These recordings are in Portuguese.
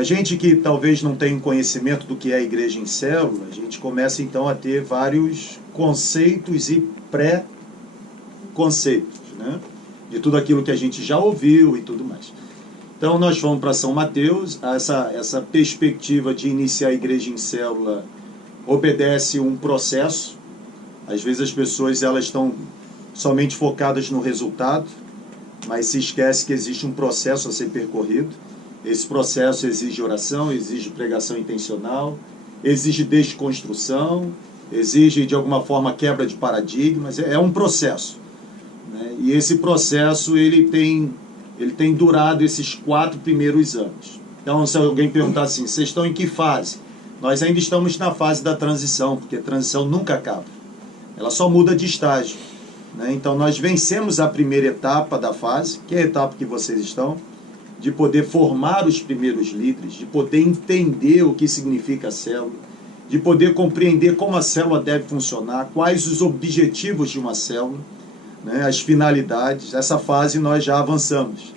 a gente que talvez não tenha conhecimento do que é a igreja em célula, a gente começa então a ter vários conceitos e pré-conceitos, né? De tudo aquilo que a gente já ouviu e tudo mais. Então nós fomos para São Mateus, essa perspectiva de iniciar a igreja em célula obedece um processo. Às vezes as pessoas elas estão somente focadas no resultado, mas se esquece que existe um processo a ser percorrido. Esse processo exige oração, exige pregação intencional, exige desconstrução, exige de alguma forma quebra de paradigmas, é um processo, né? E esse processo ele tem durado esses 4 primeiros anos. Então se alguém perguntar assim, vocês estão em que fase? Nós ainda estamos na fase da transição, porque a transição nunca acaba, ela só muda de estágio, né? Então nós vencemos a primeira etapa da fase, que é a etapa que vocês estão, de poder formar os primeiros líderes, de poder entender o que significa a célula, de poder compreender como a célula deve funcionar, quais os objetivos de uma célula, né, as finalidades. Essa fase nós já avançamos,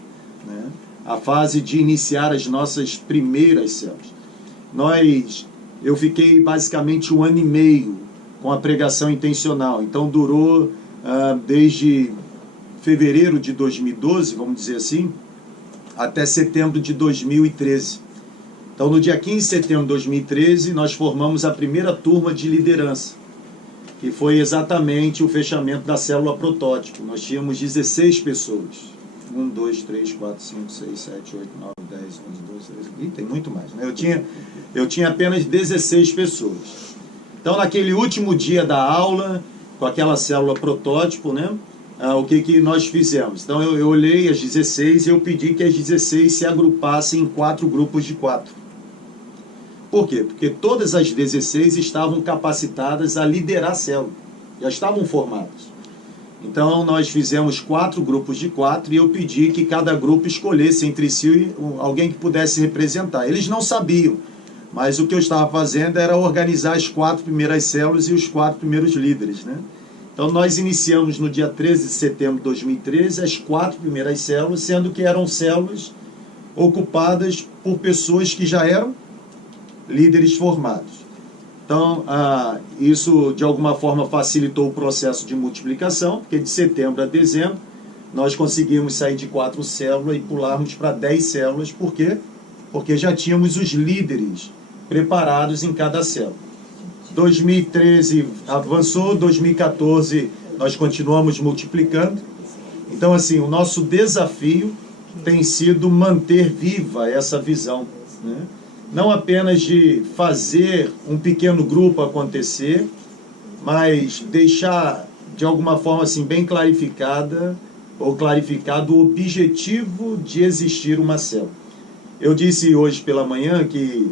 né? A fase de iniciar as nossas primeiras células. Eu fiquei basicamente 1 ano e meio com a pregação intencional, então durou desde fevereiro de 2012, vamos dizer assim, até setembro de 2013. Então, no dia 15 de setembro de 2013, nós formamos a primeira turma de liderança, que foi exatamente o fechamento da célula protótipo. Nós tínhamos 16 pessoas. 1, 2, 3, 4, 5, 6, 7, 8, 9, 10, 11, 12, 13... Ih, tem muito mais, né? Eu tinha apenas 16 pessoas. Então, naquele último dia da aula, com aquela célula protótipo, né? O que nós fizemos? Então eu olhei as 16 e eu pedi que as 16 se agrupassem em 4 grupos de 4. Por quê? Porque todas as 16 estavam capacitadas a liderar a célula, já estavam formadas. Então nós fizemos 4 grupos de 4 e eu pedi que cada grupo escolhesse entre si alguém que pudesse representar. Eles não sabiam, mas o que eu estava fazendo era organizar as 4 primeiras células e os 4 primeiros líderes, né? Então nós iniciamos no dia 13 de setembro de 2013 as 4 primeiras células, sendo que eram células ocupadas por pessoas que já eram líderes formados. Então isso de alguma forma facilitou o processo de multiplicação, porque de setembro a dezembro nós conseguimos sair de 4 células e pularmos para 10 células. Por quê? Porque já tínhamos os líderes preparados em cada célula. 2013 avançou, 2014 nós continuamos multiplicando. Então, assim, o nosso desafio tem sido manter viva essa visão, né? Não apenas de fazer um pequeno grupo acontecer, mas deixar de alguma forma assim bem clarificada ou clarificado o objetivo de existir uma célula. Eu disse hoje pela manhã que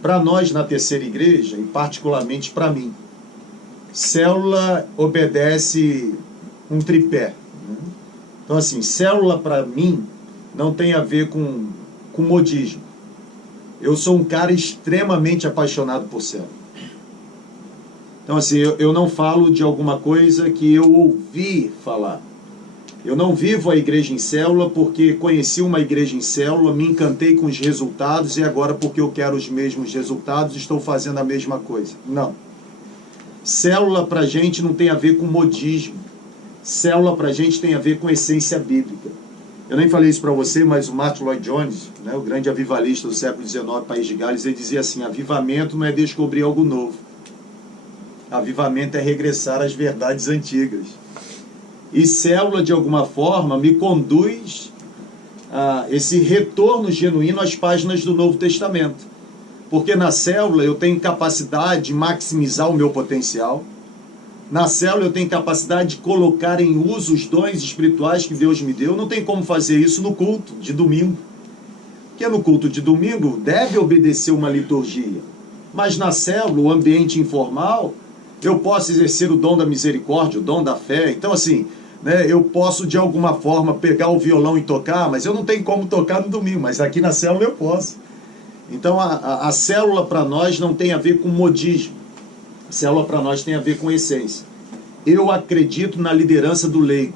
para nós na terceira igreja, e particularmente para mim, célula obedece um tripé, né? Então assim, célula para mim não tem a ver com modismo. Eu sou um cara extremamente apaixonado por célula. Então assim, eu não falo de alguma coisa que eu ouvi falar. Eu não vivo a igreja em célula porque conheci uma igreja em célula, me encantei com os resultados e agora porque eu quero os mesmos resultados estou fazendo a mesma coisa. Não. Célula pra gente não tem a ver com modismo. Célula pra gente tem a ver com essência bíblica. Eu nem falei isso para você, mas o Martin Lloyd Jones, né, o grande avivalista do século XIX, País de Gales, ele dizia assim, avivamento não é descobrir algo novo. Avivamento é regressar às verdades antigas. E célula, de alguma forma, me conduz a esse retorno genuíno às páginas do Novo Testamento. Porque na célula eu tenho capacidade de maximizar o meu potencial. Na célula eu tenho capacidade de colocar em uso os dons espirituais que Deus me deu. Não tem como fazer isso no culto de domingo. Porque no culto de domingo deve obedecer uma liturgia. Mas na célula, o ambiente informal, eu posso exercer o dom da misericórdia, o dom da fé. Então assim, né, eu posso de alguma forma pegar o violão e tocar, mas eu não tenho como tocar no domingo, mas aqui na célula eu posso. Então a célula para nós não tem a ver com modismo. A célula para nós tem a ver com essência. Eu acredito na liderança do leigo,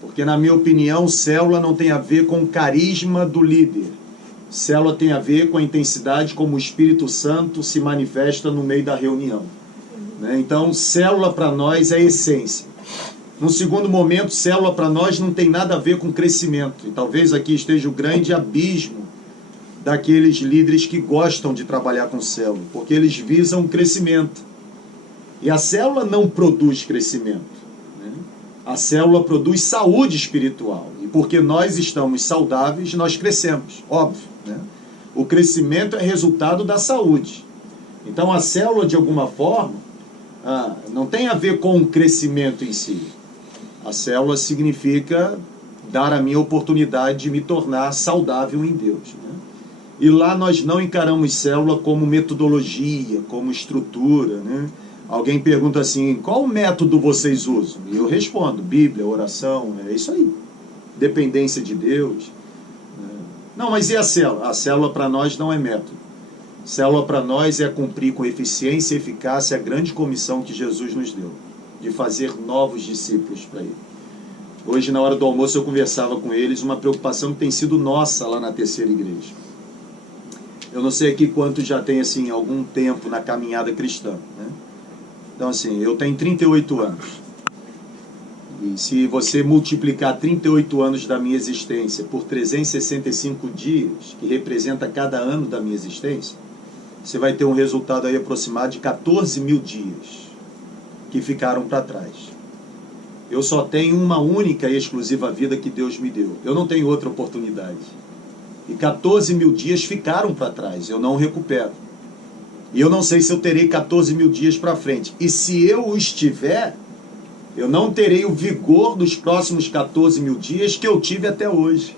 porque na minha opinião, célula não tem a ver com o carisma do líder. Célula tem a ver com a intensidade como o Espírito Santo se manifesta no meio da reunião. Né? Então, célula para nós é essência. Num segundo momento, célula para nós não tem nada a ver com crescimento. E talvez aqui esteja o grande abismo daqueles líderes que gostam de trabalhar com célula, porque eles visam crescimento. E a célula não produz crescimento. Né? A célula produz saúde espiritual. E porque nós estamos saudáveis, nós crescemos. Óbvio. Né? O crescimento é resultado da saúde. Então, a célula, de alguma forma, não tem a ver com o crescimento em si. A célula significa dar a minha oportunidade de me tornar saudável em Deus. Né? E lá nós não encaramos célula como metodologia, como estrutura. Né? Alguém pergunta assim, qual método vocês usam? E eu respondo, Bíblia, oração, é isso aí. Dependência de Deus. Não, mas e a célula? A célula para nós não é método. Célula para nós é cumprir com eficiência e eficácia a grande comissão que Jesus nos deu, de fazer novos discípulos para Ele. Hoje, na hora do almoço, eu conversava com eles, uma preocupação que tem sido nossa lá na terceira igreja. Eu não sei aqui quanto já tem, assim, algum tempo na caminhada cristã, né? Então, assim, eu tenho 38 anos. E se você multiplicar 38 anos da minha existência por 365 dias, que representa cada ano da minha existência, você vai ter um resultado aí aproximado de 14 mil dias que ficaram para trás. Eu só tenho uma única e exclusiva vida que Deus me deu. Eu não tenho outra oportunidade. E 14 mil dias ficaram para trás. Eu não recupero. E eu não sei se eu terei 14 mil dias para frente. E se eu o estiver, eu não terei o vigor dos próximos 14 mil dias que eu tive até hoje.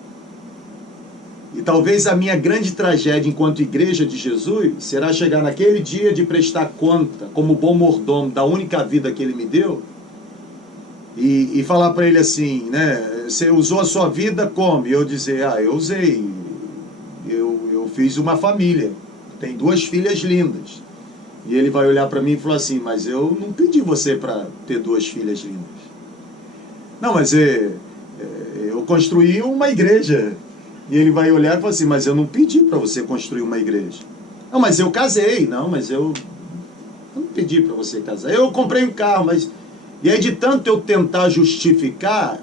E talvez a minha grande tragédia enquanto igreja de Jesus será chegar naquele dia de prestar conta, como bom mordomo, da única vida que Ele me deu, e falar para Ele assim, né, você usou a sua vida como? E eu dizer, eu usei, eu fiz uma família, tem 2 filhas lindas. E Ele vai olhar para mim e falar assim, mas eu não pedi você para ter 2 filhas lindas. Não, mas eu construí uma igreja. E Ele vai olhar e falar assim, mas eu não pedi para você construir uma igreja. Não, mas eu casei. Não, mas eu não pedi para você casar. Eu comprei um carro, mas... E aí, de tanto eu tentar justificar,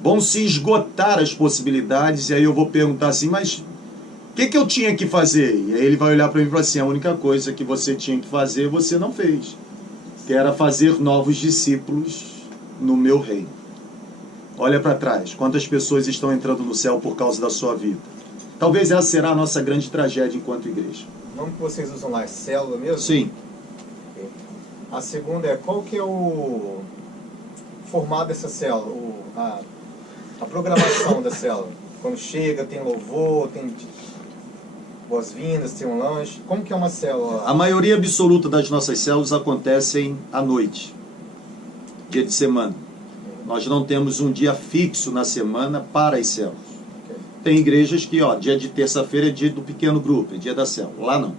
vão se esgotar as possibilidades. E aí eu vou perguntar assim, mas o que eu tinha que fazer? E aí Ele vai olhar para mim e falar assim, a única coisa que você tinha que fazer, você não fez. Que era fazer novos discípulos no meu reino. Olha para trás, quantas pessoas estão entrando no céu por causa da sua vida. Talvez essa será a nossa grande tragédia enquanto igreja. O nome que vocês usam lá é célula mesmo? Sim. A segunda é, qual que é o formato dessa célula? A programação da célula? Quando chega, tem louvor, tem boas-vindas, tem um lanche. Como que é uma célula? A maioria absoluta das nossas células acontecem à noite, dia de semana. Nós não temos um dia fixo na semana para as células. Okay. Tem igrejas que, dia de terça-feira é dia do pequeno grupo, é dia da célula. Lá não.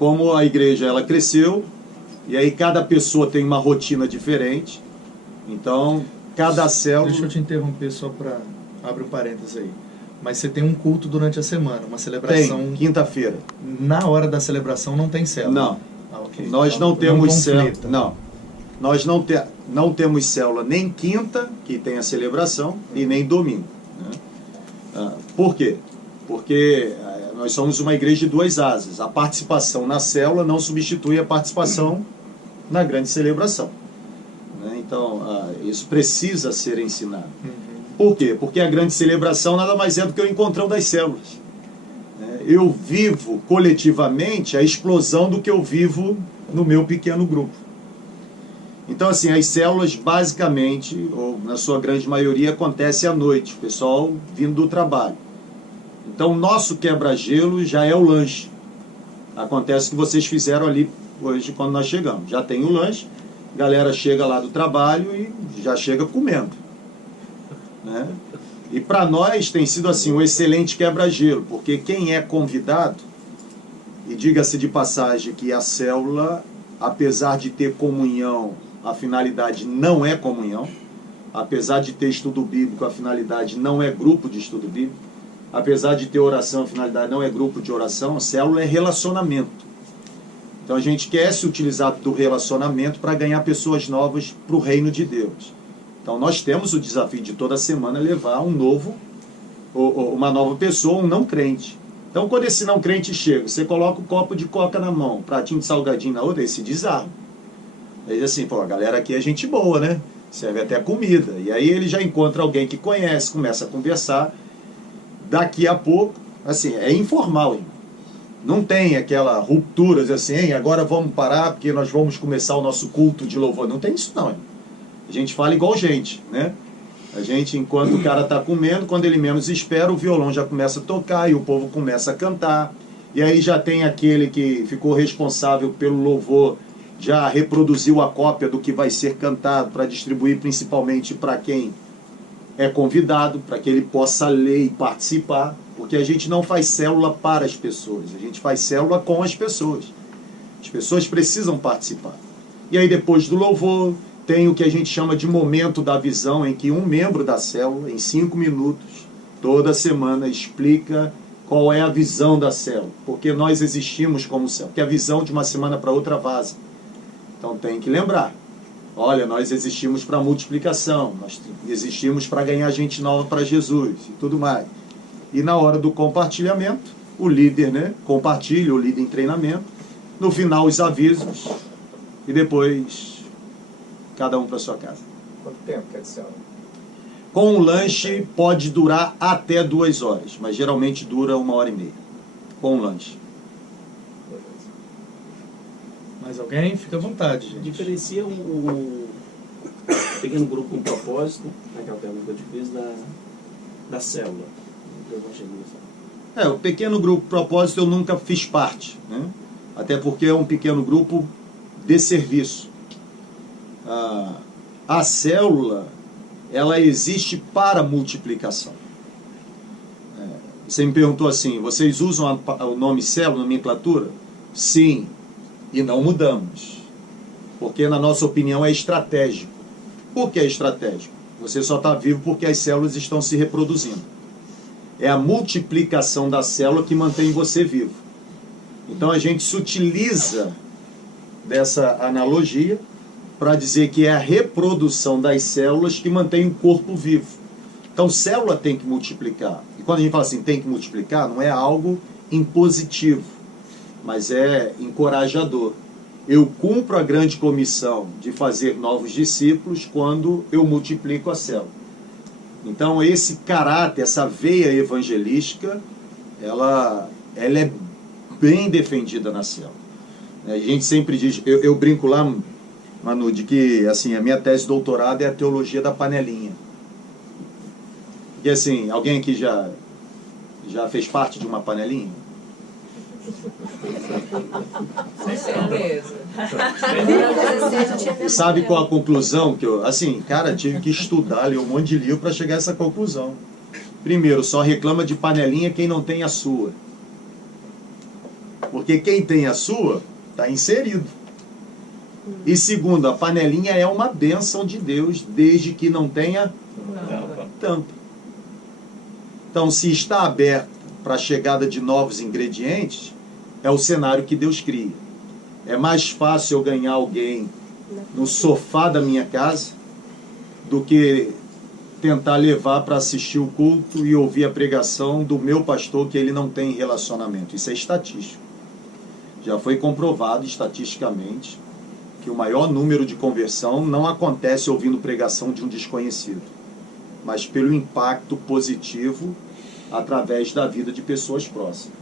Como a igreja ela cresceu, e aí cada pessoa tem uma rotina diferente, então cada célula... Deixa eu te interromper só para... Abre um parênteses aí. Mas você tem um culto durante a semana, uma celebração... Tem, quinta-feira. Na hora da celebração não tem célula? Não. Okay. Nós então, não temos célula. conflita. Não. Nós não temos célula nem quinta, que tem a celebração, e nem domingo. Né? Por quê? Porque nós somos uma igreja de 2 asas. A participação na célula não substitui a participação na grande celebração. Né? Então, isso precisa ser ensinado. Por quê? Porque a grande celebração nada mais é do que o encontrão das células. Eu vivo coletivamente a explosão do que eu vivo no meu pequeno grupo. Então, assim, as células basicamente, ou na sua grande maioria, acontecem à noite, o pessoal vindo do trabalho. Então, o nosso quebra-gelo já é o lanche. Acontece que vocês fizeram ali hoje quando nós chegamos. Já tem o lanche, a galera chega lá do trabalho e já chega comendo. Né? E para nós tem sido assim um excelente quebra-gelo, porque quem é convidado, e diga-se de passagem que a célula, apesar de ter comunhão, a finalidade não é comunhão, apesar de ter estudo bíblico, a finalidade não é grupo de estudo bíblico, apesar de ter oração, a finalidade não é grupo de oração, a célula é relacionamento. Então a gente quer se utilizar do relacionamento para ganhar pessoas novas para o reino de Deus. Então nós temos o desafio de toda semana levar uma nova pessoa, um não crente. Então quando esse não crente chega, você coloca o copo de coca na mão, pratinho de salgadinho na outra, ele se desarma. Ele diz assim, pô, a galera aqui é gente boa, né? Serve até comida. E aí ele já encontra alguém que conhece, começa a conversar. Daqui a pouco, assim, é informal, hein? Não tem aquela ruptura, assim, agora vamos parar porque nós vamos começar o nosso culto de louvor. Não tem isso não, hein? A gente fala igual gente, né? A gente, enquanto o cara está comendo, quando ele menos espera, o violão já começa a tocar e o povo começa a cantar. E aí já tem aquele que ficou responsável pelo louvor, já reproduziu a cópia do que vai ser cantado para distribuir principalmente para quem é convidado, para que ele possa ler e participar. Porque a gente não faz célula para as pessoas, a gente faz célula com as pessoas. As pessoas precisam participar. E aí depois do louvor, tem o que a gente chama de momento da visão, em que um membro da célula, em 5 minutos, toda semana, explica qual é a visão da célula. Porque nós existimos como célula, porque a visão de uma semana para outra vaza. Então tem que lembrar. Olha, nós existimos para multiplicação, nós existimos para ganhar gente nova para Jesus e tudo mais. E na hora do compartilhamento, o líder, né, compartilha, o líder em treinamento. No final, os avisos. E depois, cada um para sua casa. Quanto tempo que é de célula? Com o lanche, pode durar até 2 horas. Mas geralmente dura 1h30. Com o lanche. Mais alguém? Fica à vontade, gente. Diferencia o pequeno grupo com propósito, aquela pergunta que eu te fiz, da célula. O pequeno grupo propósito eu nunca fiz parte, né? Até porque é um pequeno grupo de serviço. A célula, ela existe para multiplicação. Você me perguntou assim, vocês usam o nome célula, nomenclatura? Sim, e não mudamos. Porque na nossa opinião é estratégico. Por que é estratégico? Você só está vivo porque as células estão se reproduzindo. É a multiplicação da célula que mantém você vivo. Então a gente se utiliza dessa analogia para dizer que é a reprodução das células que mantém o corpo vivo. Então célula tem que multiplicar. E quando a gente fala assim, tem que multiplicar, não é algo impositivo, mas é encorajador. Eu cumpro a grande comissão de fazer novos discípulos quando eu multiplico a célula. Então esse caráter, essa veia evangelística, ela é bem defendida na célula. A gente sempre diz, eu brinco lá, Manu, de que assim, a minha tese de doutorado é a teologia da panelinha. E assim, alguém aqui já fez parte de uma panelinha? Com certeza. Sabe qual a conclusão? Que eu, assim, cara, tive que estudar, ler um monte de livro para chegar a essa conclusão. Primeiro, só reclama de panelinha quem não tem a sua. Porque quem tem a sua, está inserido. E segundo, a panelinha é uma bênção de Deus, desde que não tenha tampa. Então, se está aberto para a chegada de novos ingredientes, é o cenário que Deus cria. É mais fácil eu ganhar alguém no sofá da minha casa do que tentar levar para assistir o culto e ouvir a pregação do meu pastor que ele não tem relacionamento. Isso é estatístico. Já foi comprovado estatisticamente que o maior número de conversão não acontece ouvindo pregação de um desconhecido, mas pelo impacto positivo através da vida de pessoas próximas.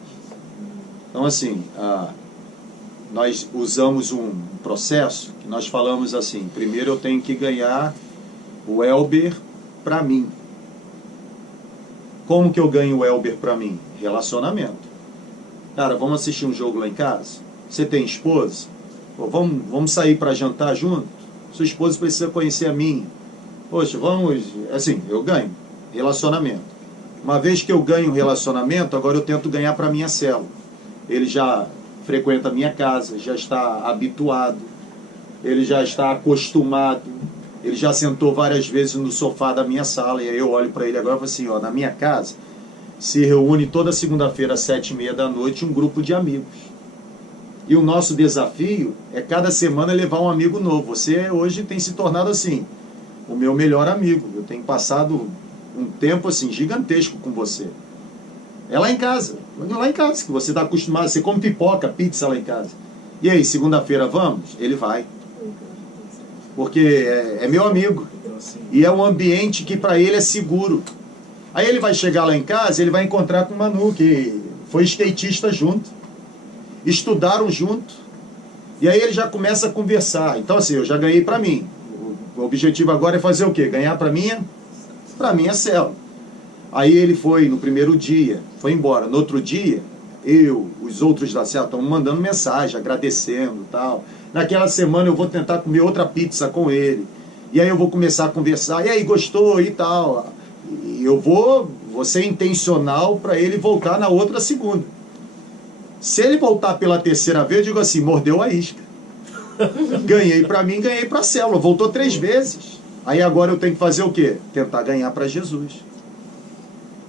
Então, assim, nós usamos um processo que nós falamos assim, primeiro eu tenho que ganhar o Elber para mim. Como que eu ganho o Elber para mim? Relacionamento. Cara, vamos assistir um jogo lá em casa? Você tem esposa? Pô, vamos sair para jantar junto? Sua esposa precisa conhecer a minha. Poxa, vamos... Assim, eu ganho relacionamento. Uma vez que eu ganho relacionamento, agora eu tento ganhar para a minha célula. Ele já frequenta a minha casa, já está habituado, ele já está acostumado, ele já sentou várias vezes no sofá da minha sala, e aí eu olho para ele agora e falo assim, ó, na minha casa, se reúne toda segunda-feira às 7h30 um grupo de amigos. E o nosso desafio é cada semana levar um amigo novo. Você hoje tem se tornado assim, o meu melhor amigo. Eu tenho passado um tempo assim gigantesco com você. É lá em casa que você está acostumado, você come pipoca, pizza lá em casa. E aí, segunda-feira vamos? Ele vai. Porque é meu amigo. E é um ambiente que para ele é seguro. Aí ele vai chegar lá em casa, ele vai encontrar com o Manu, que foi skatista junto. Estudaram junto. E aí ele já começa a conversar. Então assim, eu já ganhei para mim. O objetivo agora é fazer o quê? Ganhar para minha célula. Aí ele foi no primeiro dia, foi embora. No outro dia, os outros da célula estão mandando mensagem, agradecendo e tal. Naquela semana eu vou tentar comer outra pizza com ele. E aí eu vou começar a conversar. E aí, gostou e tal. E eu vou ser intencional para ele voltar na outra segunda. Se ele voltar pela terceira vez, eu digo assim, mordeu a isca. Ganhei para mim, ganhei para a célula. Voltou 3 vezes. Aí agora eu tenho que fazer o quê? Tentar ganhar para Jesus.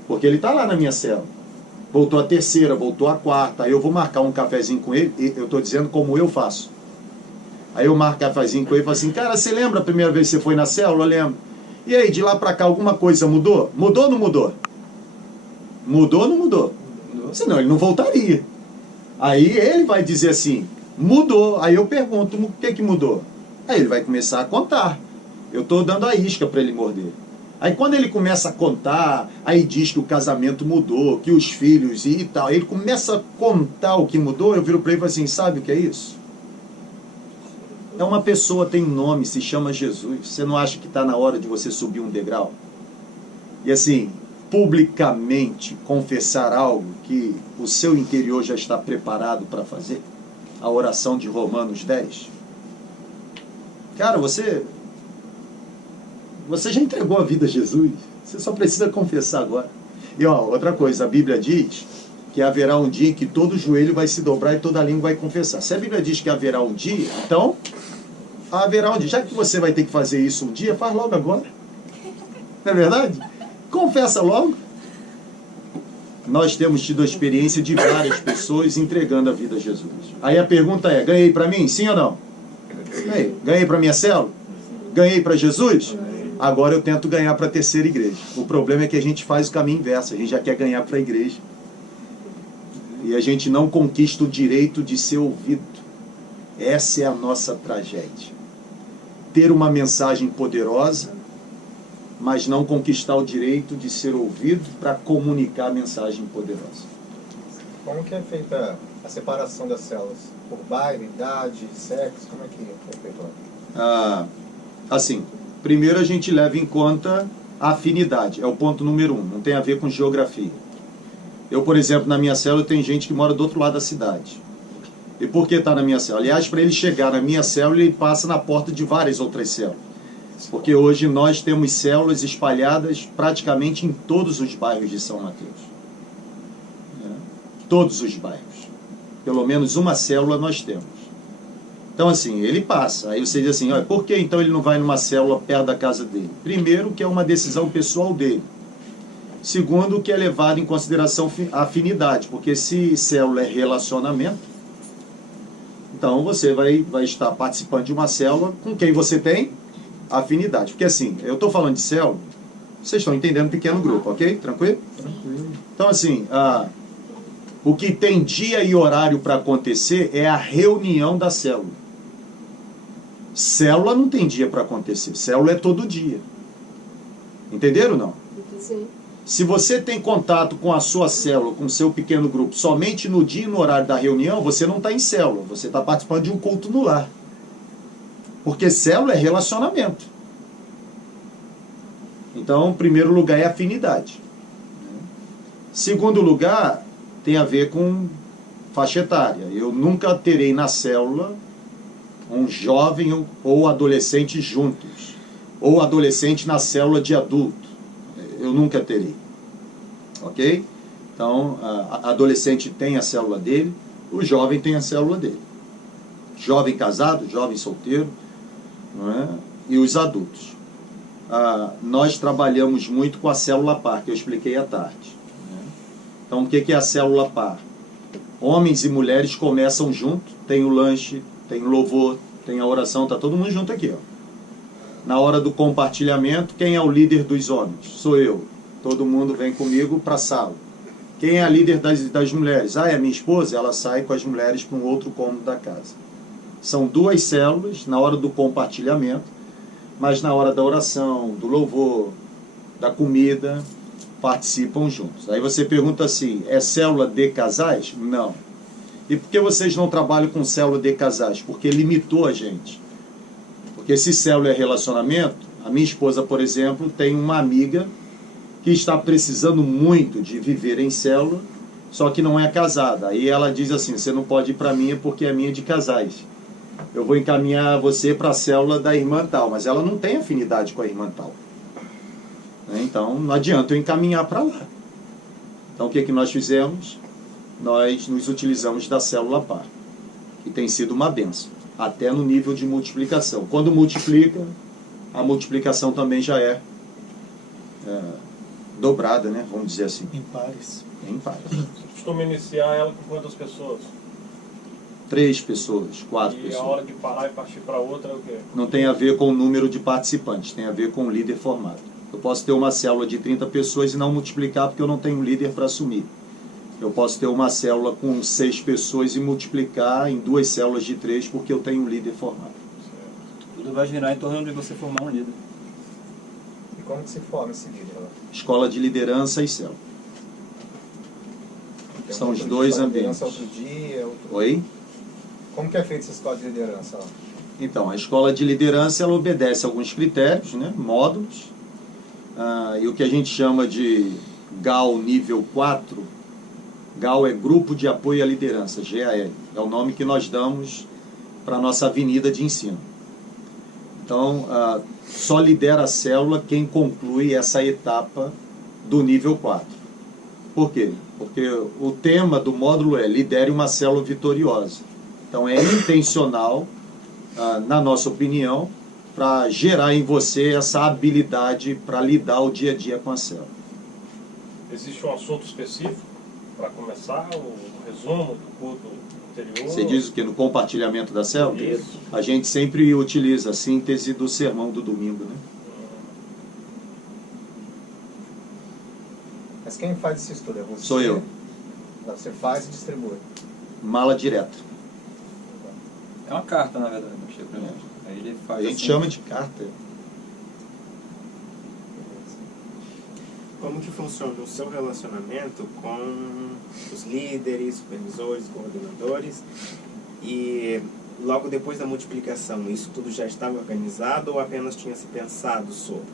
Porque ele está lá na minha célula. Voltou a terceira, voltou a quarta. Aí eu vou marcar um cafezinho com ele. Eu estou dizendo como eu faço. Aí eu marco cafezinho com ele e falo assim, cara, você lembra a primeira vez que você foi na célula? Eu lembro. E aí, de lá para cá, alguma coisa mudou? Mudou ou não mudou? Mudou ou não mudou? Senão ele não voltaria. Aí ele vai dizer assim, mudou. Aí eu pergunto, o que mudou? Aí ele vai começar a contar. Eu estou dando a isca para ele morder. Aí quando ele começa a contar, aí diz que o casamento mudou, que os filhos e tal. Aí ele começa a contar o que mudou, eu viro para ele e falo assim, sabe o que é isso? É uma pessoa, tem nome, se chama Jesus. Você não acha que está na hora de você subir um degrau? E assim, publicamente confessar algo que o seu interior já está preparado para fazer? A oração de Romanos 10. Cara, você já entregou a vida a Jesus. Você só precisa confessar agora. E ó, outra coisa, a Bíblia diz que haverá um dia em que todo joelho vai se dobrar e toda língua vai confessar. Se a Bíblia diz que haverá um dia, então haverá um dia. Já que você vai ter que fazer isso um dia, faz logo agora. Não é verdade? Confessa logo. Nós temos tido a experiência de várias pessoas entregando a vida a Jesus. Aí a pergunta é, ganhei para mim? Sim ou não? Ganhei para minha célula? Ganhei para Jesus? Agora eu tento ganhar para a terceira igreja. O problema é que a gente faz o caminho inverso. A gente já quer ganhar para a igreja. E a gente não conquista o direito de ser ouvido. Essa é a nossa tragédia. Ter uma mensagem poderosa, mas não conquistar o direito de ser ouvido para comunicar a mensagem poderosa. Como que é feita a separação das células? Por bairro, idade, sexo? Como é que é feito lá? Assim, primeiro a gente leva em conta a afinidade. É o ponto número 1. Não tem a ver com geografia. Eu, por exemplo, na minha célula tem gente que mora do outro lado da cidade. E por que está na minha célula? Aliás, para ele chegar na minha célula, ele passa na porta de várias outras células. Porque hoje nós temos células espalhadas praticamente em todos os bairros de São Mateus. Todos os bairros. Pelo menos uma célula nós temos. Então assim, ele passa. Aí você diz assim, olha, por que então ele não vai numa célula perto da casa dele? Primeiro, que é uma decisão pessoal dele. Segundo, que é levado em consideração a afinidade. Porque se célula é relacionamento, então você vai estar participando de uma célula com quem você tem afinidade. Porque assim, eu estou falando de célula, vocês estão entendendo pequeno grupo, ok? Tranquilo? Tranquilo. Então assim, o que tem dia e horário para acontecer é a reunião da célula. Célula não tem dia para acontecer, célula é todo dia. Entenderam ou não? Sim. Se você tem contato com a sua célula, com o seu pequeno grupo, somente no dia e no horário da reunião, você não está em célula, você está participando de um culto no lar. Porque célula é relacionamento. Então, primeiro lugar é afinidade. Segundo lugar, tem a ver com faixa etária. Eu nunca terei na célula um jovem ou adolescente juntos. Ou adolescente na célula de adulto. Eu nunca terei. Ok? Então, a adolescente tem a célula dele, o jovem tem a célula dele. Jovem casado, jovem solteiro, não é? E os adultos. Nós trabalhamos muito com a célula par, que eu expliquei à tarde. Né? Então, o que é a célula par? Homens e mulheres começam junto, tem o lanche, tem o louvor, tem a oração, está todo mundo junto aqui. Ó. Na hora do compartilhamento, quem é o líder dos homens? Sou eu. Todo mundo vem comigo para a sala. Quem é a líder das mulheres? É a minha esposa, ela sai com as mulheres para um outro cômodo da casa. São duas células na hora do compartilhamento, mas na hora da oração, do louvor, da comida, participam juntos. Aí você pergunta assim, é célula de casais? Não. E por que vocês não trabalham com célula de casais? Porque limitou a gente. Porque se célula é relacionamento, a minha esposa, por exemplo, tem uma amiga que está precisando muito de viver em célula, só que não é casada. Aí ela diz assim, você não pode ir para a minha porque é minha de casais. Eu vou encaminhar você para a célula da irmã tal, mas ela não tem afinidade com a irmã tal. Então, não adianta eu encaminhar para lá. Então, o que nós fizemos? Nós nos utilizamos da célula par, que tem sido uma bênção, até no nível de multiplicação. Quando multiplica, a multiplicação também já é dobrada, né? Vamos dizer assim. Em pares. Em pares. Você costuma iniciar ela com quantas pessoas? 3 pessoas, 4 E pessoas. a hora de parar e partir para outra é o quê? Não tem a ver com o número de participantes, tem a ver com o líder formado. Eu posso ter uma célula de 30 pessoas e não multiplicar porque eu não tenho um líder para assumir. Eu posso ter uma célula com 6 pessoas e multiplicar em 2 células de 3 porque eu tenho um líder formado. Tudo vai girar em torno de você formar um líder. E como que se forma esse líder? Escola de liderança e célula. Tem São um os outro dois de liderança ambientes. Outro dia, outro... Oi? Como que é feita essa escola de liderança? Então, a escola de liderança ela obedece a alguns critérios, né? Módulos. E o que a gente chama de GAL nível 4, GAL é Grupo de Apoio à Liderança, GAL. É o nome que nós damos para a nossa avenida de ensino. Então, só lidera a célula quem conclui essa etapa do nível 4. Por quê? Porque o tema do módulo é lidere uma célula vitoriosa. Então, é intencional, na nossa opinião, para gerar em você essa habilidade para lidar o dia a dia com a célula. Existe um assunto específico para começar, o resumo do culto anterior? Você diz o que? No compartilhamento da célula? Isso. A gente sempre utiliza a síntese do sermão do domingo, né? Mas quem faz esse estudo? É você? Sou eu. Você faz e distribui. Mala direta. É uma carta, na verdade, não chega primeiro. Aí ele A faz gente assim. chama de carta. Como que funciona o seu relacionamento com os líderes, supervisores, coordenadores? E logo depois da multiplicação, isso tudo já estava organizado ou apenas tinha se pensado sobre?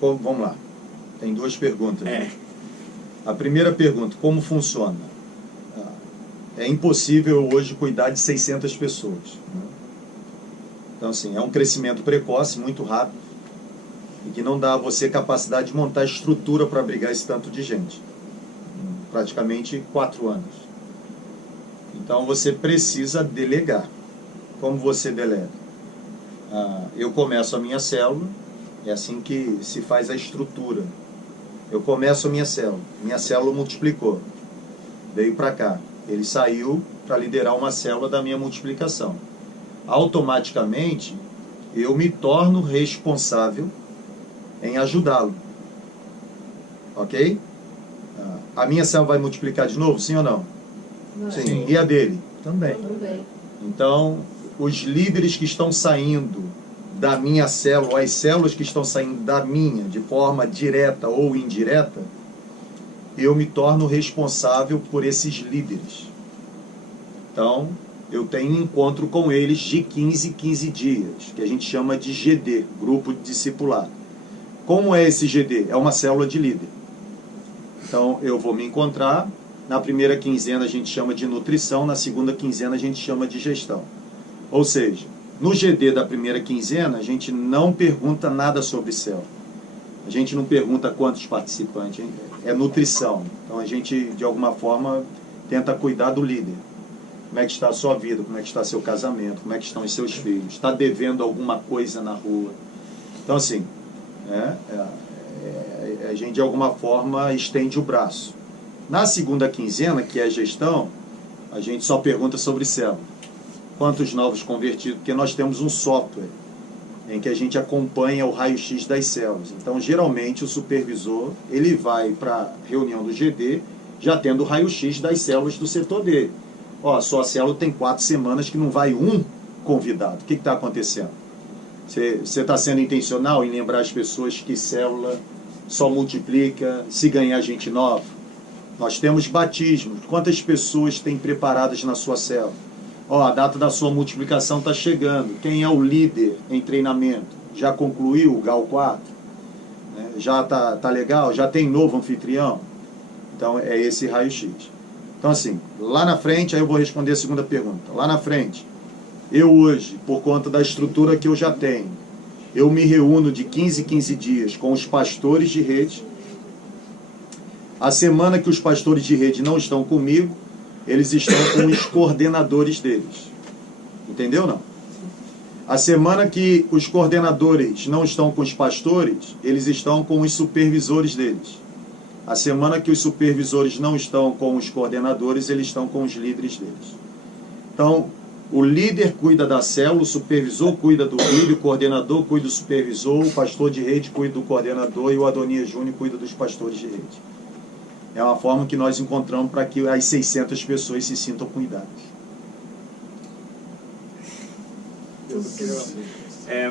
Vamos lá. Tem 2 perguntas. Né? A primeira pergunta, como funciona? É impossível hoje cuidar de 600 pessoas. Né? Então, assim, é um crescimento precoce, muito rápido, e que não dá a você capacidade de montar estrutura para abrigar esse tanto de gente. Praticamente 4 anos. Então, você precisa delegar. Como você delega? Eu começo a minha célula, é assim que se faz a estrutura. Eu começo a minha célula multiplicou, veio para cá. Ele saiu para liderar uma célula da minha multiplicação. Automaticamente, eu me torno responsável em ajudá-lo. Ok? A minha célula vai multiplicar de novo, sim ou não? Sim. E a dele? Também. Então, os líderes que estão saindo da minha célula, as células que estão saindo da minha, de forma direta ou indireta, eu me torno responsável por esses líderes. Então, eu tenho um encontro com eles de 15 em 15 dias, que a gente chama de GD, Grupo de Discipulado. Como é esse GD? É uma célula de líder. Então, eu vou me encontrar, na primeira quinzena a gente chama de nutrição, na segunda quinzena a gente chama de gestão. Ou seja, no GD da primeira quinzena, a gente não pergunta nada sobre célula. A gente não pergunta quantos participantes, é nutrição. Então a gente, de alguma forma, tenta cuidar do líder. Como é que está a sua vida, como é que está seu casamento, como é que estão os seus filhos, está devendo alguma coisa na rua. Então assim, a gente de alguma forma estende o braço. Na segunda quinzena, que é a gestão, a gente só pergunta sobre célula. Quantos novos convertidos? Porque nós temos um software em que a gente acompanha o raio-x das células. Então, geralmente, o supervisor ele vai para a reunião do GD já tendo o raio-x das células do setor dele. Ó, a sua célula tem 4 semanas que não vai um convidado. O que está acontecendo? Você está sendo intencional em lembrar as pessoas que célula só multiplica se ganhar gente nova? Nós temos batismos. Quantas pessoas tem preparadas na sua célula? Ó, a data da sua multiplicação está chegando. Quem é o líder em treinamento? Já concluiu o GAL 4? Né? Já tá legal? Já tem novo anfitrião? Então, é esse raio-x. Então, assim, lá na frente, aí eu vou responder a segunda pergunta. Lá na frente, eu hoje, por conta da estrutura que eu já tenho, eu me reúno de 15 em 15 dias com os pastores de rede. A semana que os pastores de rede não estão comigo, eles estão com os coordenadores deles. Entendeu, não? A semana que os coordenadores não estão com os pastores, eles estão com os supervisores deles. A semana que os supervisores não estão com os coordenadores, eles estão com os líderes deles. Então, o líder cuida da célula, o supervisor cuida do líder, o coordenador cuida do supervisor, o pastor de rede cuida do coordenador e o Adonias Júnior cuida dos pastores de rede. É uma forma que nós encontramos para que as 600 pessoas se sintam cuidadas.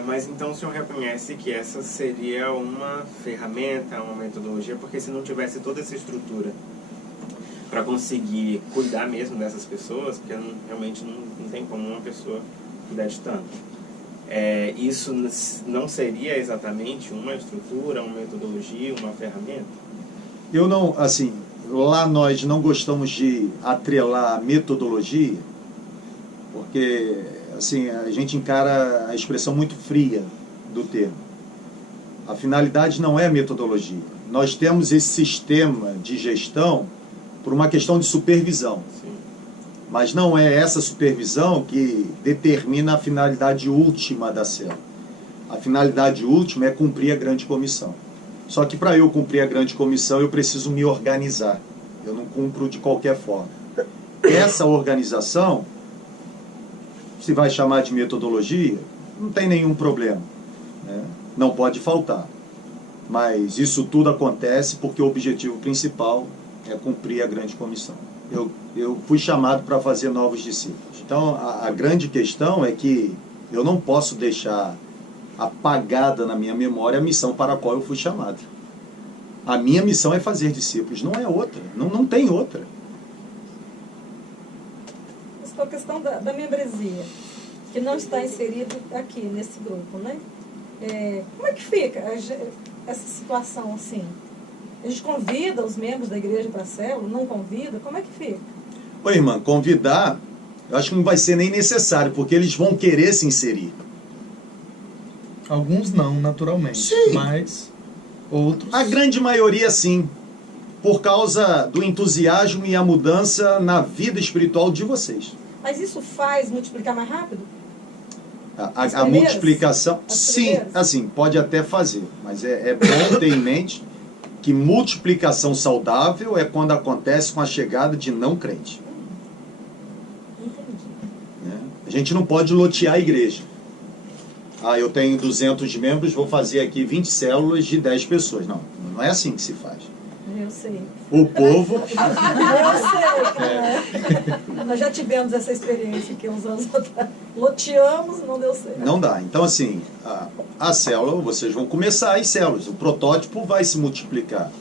Mas então o senhor reconhece que essa seria uma ferramenta, uma metodologia, porque se não tivesse toda essa estrutura para conseguir cuidar mesmo dessas pessoas, porque realmente não tem como uma pessoa cuidar de tanto. Isso não seria exatamente uma estrutura, uma metodologia, uma ferramenta? Eu não, assim, lá nós não gostamos de atrelar a metodologia, porque, assim, a gente encara a expressão muito fria do termo. A finalidade não é a metodologia. Nós temos esse sistema de gestão por uma questão de supervisão. Sim. Mas não é essa supervisão que determina a finalidade última da célula. A finalidade última é cumprir a grande comissão. Só que para eu cumprir a grande comissão, eu preciso me organizar. Eu não cumpro de qualquer forma. Essa organização, se vai chamar de metodologia, não tem nenhum problema, né? Não pode faltar. Mas isso tudo acontece porque o objetivo principal é cumprir a grande comissão. Eu fui chamado para fazer novos discípulos. Então, a grande questão é que eu não posso deixar apagada na minha memória a missão para a qual eu fui chamado. A minha missão é fazer discípulos, não é outra, não tem outra. Essa questão da membresia, que não está inserido aqui nesse grupo, né? Como é que fica essa situação assim? A gente convida os membros da igreja para a célula, não convida? Como é que fica? Oi, irmã, convidar, eu acho que não vai ser nem necessário, porque eles vão querer se inserir. Alguns não, naturalmente. Sim. Mas outros... A grande maioria, sim. Por causa do entusiasmo e a mudança na vida espiritual de vocês. Mas isso faz multiplicar mais rápido? A multiplicação, sim, assim, pode até fazer. Mas é bom ter em mente que multiplicação saudável é quando acontece com a chegada de não crente. Entendi. A gente não pode lotear a igreja. Eu tenho 200 membros, vou fazer aqui 20 células de 10 pessoas. Não é assim que se faz. Eu sei. O povo... Eu sei. Nós já tivemos essa experiência aqui uns anos atrás. Loteamos, não deu certo. Não dá. Então, assim, a célula, vocês vão começar as células. O protótipo vai se multiplicar.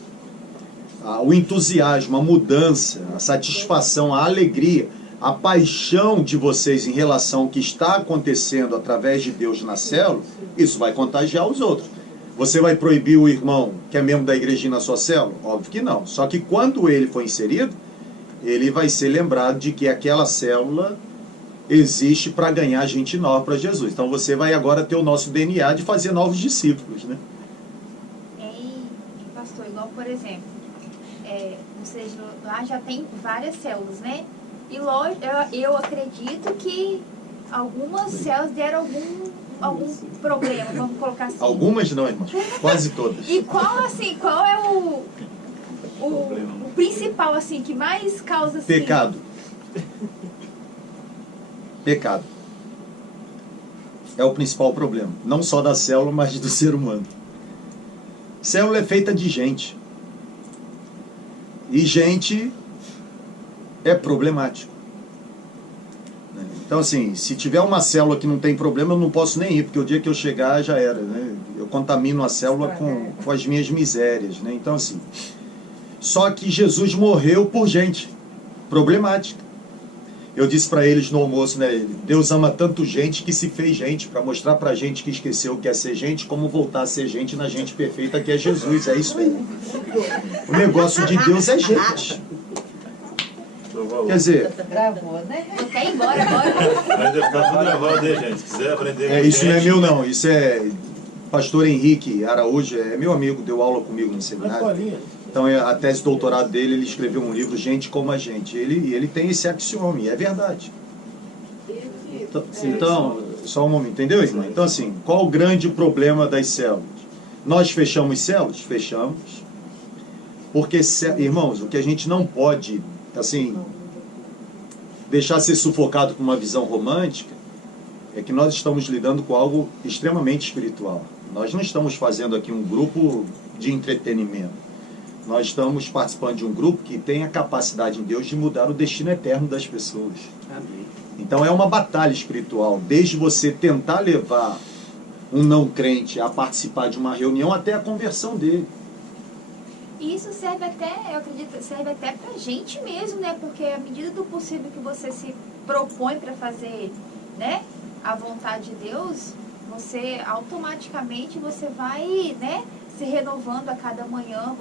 O entusiasmo, a mudança, a satisfação, a alegria, a paixão de vocês em relação ao que está acontecendo através de Deus na célula, isso vai contagiar os outros. Você vai proibir o irmão que é membro da igrejinha na sua célula? Óbvio que não. Só que quando ele for inserido, ele vai ser lembrado de que aquela célula existe para ganhar gente nova para Jesus. Então você vai agora ter o nosso DNA de fazer novos discípulos, né? Pastor, igual por exemplo, vocês lá já tem várias células, né? E lógico, eu acredito que algumas células deram algum problema, vamos colocar assim. Algumas não, irmão. Quase todas. E qual, assim, qual é o principal, assim, que mais causa, assim... Pecado. Pecado. É o principal problema. Não só da célula, mas do ser humano. Célula é feita de gente. E gente é problemático. Então, assim, se tiver uma célula que não tem problema, eu não posso nem ir, porque o dia que eu chegar já era, né? Eu contamino a célula com as minhas misérias, né? Então, assim, só que Jesus morreu por gente problemática. Eu disse para eles no almoço, né? Deus ama tanto gente que se fez gente, para mostrar pra gente que esqueceu o que é ser gente, como voltar a ser gente na gente perfeita que é Jesus. É isso aí. O negócio de Deus é gente. Quer dizer... Gravou, né? Eu quero ir embora agora. Mas vai ficar tudo gravado, hein, gente? Se quiser aprender isso não é meu, não. Isso é... Pastor Henrique Araújo, é meu amigo, deu aula comigo no seminário. Então, a tese de doutorado dele, ele escreveu um livro, Gente como a Gente. Ele tem esse axioma, e é verdade. Então, só um momento, entendeu, irmão? Então, assim, qual o grande problema das células? Nós fechamos células? Fechamos. Porque, irmãos, o que a gente não pode, assim, deixar ser sufocado por uma visão romântica, é que nós estamos lidando com algo extremamente espiritual. Nós não estamos fazendo aqui um grupo de entretenimento. Nós estamos participando de um grupo que tem a capacidade em Deus de mudar o destino eterno das pessoas. Amém. Então é uma batalha espiritual, desde você tentar levar um não crente a participar de uma reunião até a conversão dele. E isso serve até, eu acredito, serve até pra gente mesmo, né? Porque à medida do possível que você se propõe para fazer, né, a vontade de Deus, você automaticamente você vai, né, se renovando a cada manhã,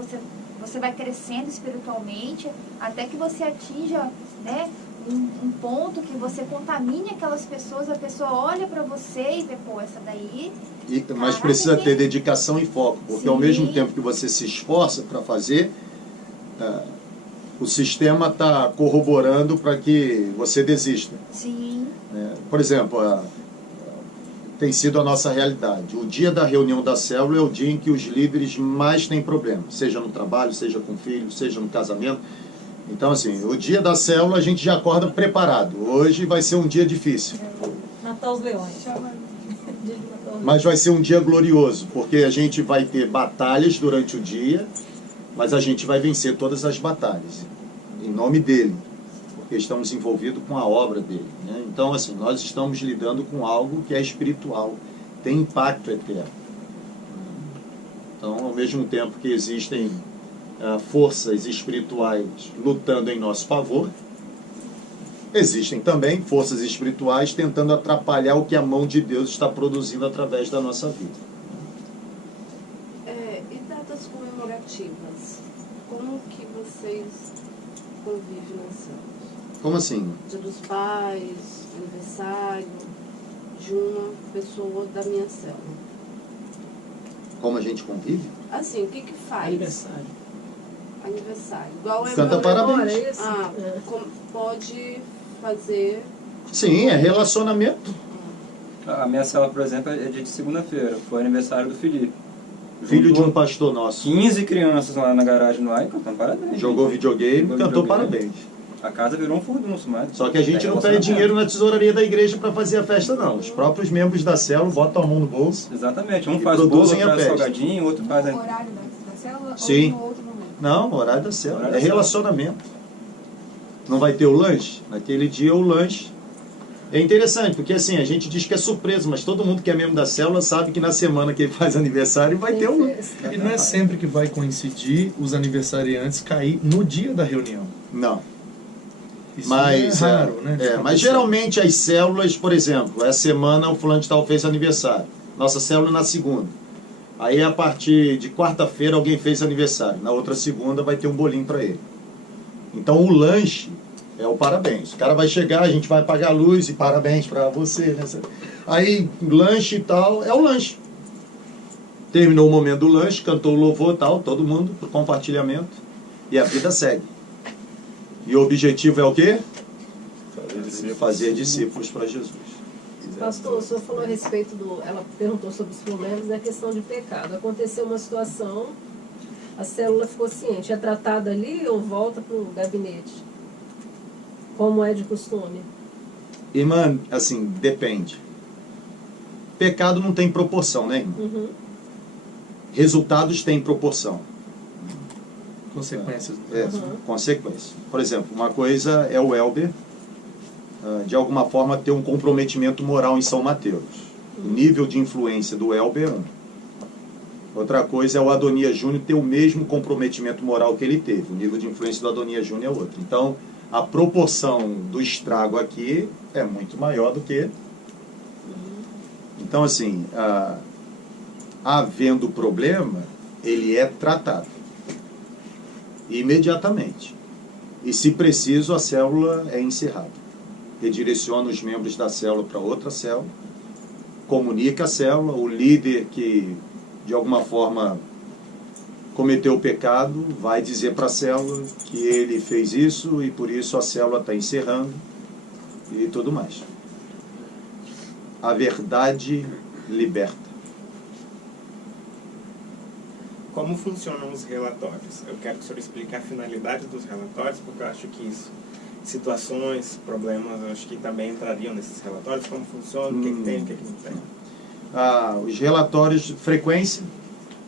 você vai crescendo espiritualmente, até que você atinja, né, um ponto que você contamine aquelas pessoas, a pessoa olha para você e vê, pô, essa daí... Mas precisa ter dedicação e foco, porque ao mesmo tempo que você se esforça para fazer, o sistema está corroborando para que você desista. Sim. Por exemplo, tem sido a nossa realidade. O dia da reunião da célula é o dia em que os líderes mais têm problemas, seja no trabalho, seja com filhos, seja no casamento. Então, assim, o dia da célula a gente já acorda preparado. Hoje vai ser um dia difícil. Natal os Leões. Mas vai ser um dia glorioso, porque a gente vai ter batalhas durante o dia, mas a gente vai vencer todas as batalhas, em nome dele, porque estamos envolvidos com a obra dele, né? Então, assim, nós estamos lidando com algo que é espiritual, tem impacto eterno. Então, ao mesmo tempo que existem forças espirituais lutando em nosso favor, existem também forças espirituais tentando atrapalhar o que a mão de Deus está produzindo através da nossa vida. E datas comemorativas? Como que vocês convivem nas células? Como assim? Dia dos Pais, aniversário de uma pessoa da minha célula. Como a gente convive? Assim, o que que faz? Aniversário. Aniversário. Igual é Canta parabéns. Pode fazer... Sim, é relacionamento. A minha célula, por exemplo, é dia de segunda-feira. Foi aniversário do Felipe. Filho de um pastor nosso. 15 crianças lá na garagem no ar e cantando parabéns. Jogou videogame, cantou parabéns. A casa virou um furdunço, mas... Só que a gente não pede dinheiro na tesouraria da igreja para fazer a festa, não. Os próprios membros da célula botam a mão no bolso. Exatamente. Um faz bolo, outro faz salgadinho, outro faz... No horário da célula Sim. ou no outro momento? Não, no horário da célula. É relacionamento. Não vai ter o lanche? Naquele dia o lanche. É interessante, porque assim, a gente diz que é surpresa, mas todo mundo que é membro da célula sabe que na semana que ele faz aniversário vai ter o lanche. E não é sempre que vai coincidir os aniversariantes cair no dia da reunião. Não. Isso Mas, é raro, né? mas geralmente as células, por exemplo, essa semana o fulano de tal fez aniversário. Nossa célula é na segunda. Aí a partir de quarta-feira alguém fez aniversário. Na outra segunda vai ter um bolinho para ele. Então o lanche é o parabéns. O cara vai chegar, a gente vai apagar a luz e parabéns para você, né? Aí lanche e tal, é o lanche. Terminou o momento do lanche, cantou o louvor e tal, todo mundo pro compartilhamento. E a vida segue. E o objetivo é o quê? Fazer discípulos para Jesus. Pastor, o senhor falou a respeito ela perguntou sobre os problemas da questão de pecado. Aconteceu uma situação, a célula ficou ciente, é tratada ali ou volta para o gabinete? Como é de costume? Irmã, assim, depende. Pecado não tem proporção, né, irmã? Uhum. Resultados têm proporção. Consequências. Consequências. Por exemplo, uma coisa é o Elber, de alguma forma, ter um comprometimento moral em São Mateus. O nível de influência do Elber é um. Outra coisa é o Adonias Júnior ter o mesmo comprometimento moral que ele teve. O nível de influência do Adonias Júnior é outro. Então, a proporção do estrago aqui é muito maior do que... Então, assim, havendo problema, ele é tratado imediatamente. E, se preciso, a célula é encerrada. Redireciona os membros da célula para outra célula, comunica a célula, o líder que, de alguma forma, cometeu o pecado, vai dizer para a célula que ele fez isso e, por isso, a célula está encerrando e tudo mais. A verdade liberta. Como funcionam os relatórios? Eu quero que o senhor explique a finalidade dos relatórios, porque eu acho que isso, situações, problemas, eu acho que também entrariam nesses relatórios. Como funciona, o que tem, o que não tem. Os relatórios de frequência,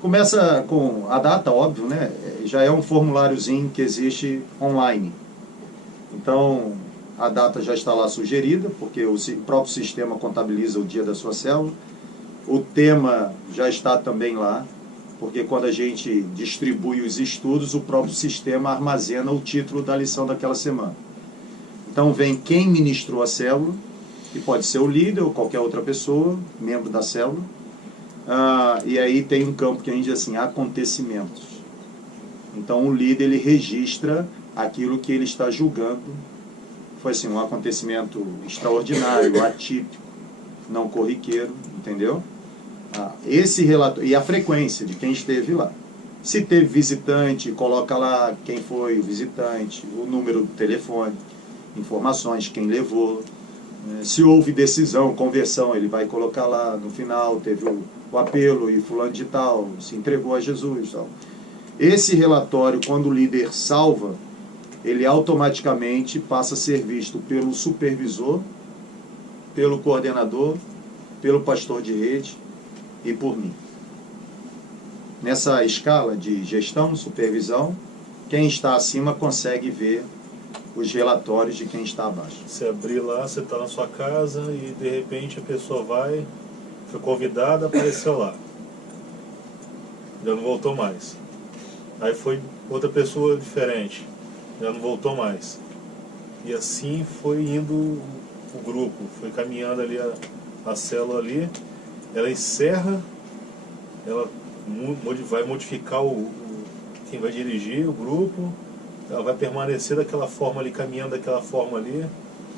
começa com a data, óbvio, né? Já é um formuláriozinho que existe online. Então, a data já está lá sugerida, porque o próprio sistema contabiliza o dia da sua célula. O tema já está também lá, porque quando a gente distribui os estudos, o próprio sistema armazena o título da lição daquela semana. Então vem quem ministrou a célula, que pode ser o líder ou qualquer outra pessoa, membro da célula, e aí tem um campo que a gente diz assim, acontecimentos. Então o líder, ele registra aquilo que ele está julgando. Foi assim, um acontecimento extraordinário, atípico, não corriqueiro, entendeu? Esse relatório, e a frequência de quem esteve lá. Se teve visitante, coloca lá quem foi o visitante, o número do telefone, informações, quem levou. Se houve decisão, conversão, ele vai colocar lá no final, teve o apelo e fulano de tal, se entregou a Jesus. Tal. Esse relatório, quando o líder salva, ele automaticamente passa a ser visto pelo supervisor, pelo coordenador, pelo pastor de rede e por mim. Nessa escala de gestão, supervisão, quem está acima consegue ver os relatórios de quem está abaixo. Você abrir lá, você está na sua casa e de repente a pessoa foi convidada, apareceu lá. Já não voltou mais. Aí foi outra pessoa diferente, já não voltou mais. E assim foi indo o grupo, foi caminhando ali a célula ali. Ela encerra, ela vai modificar quem vai dirigir o grupo, ela vai permanecer daquela forma ali, caminhando daquela forma ali,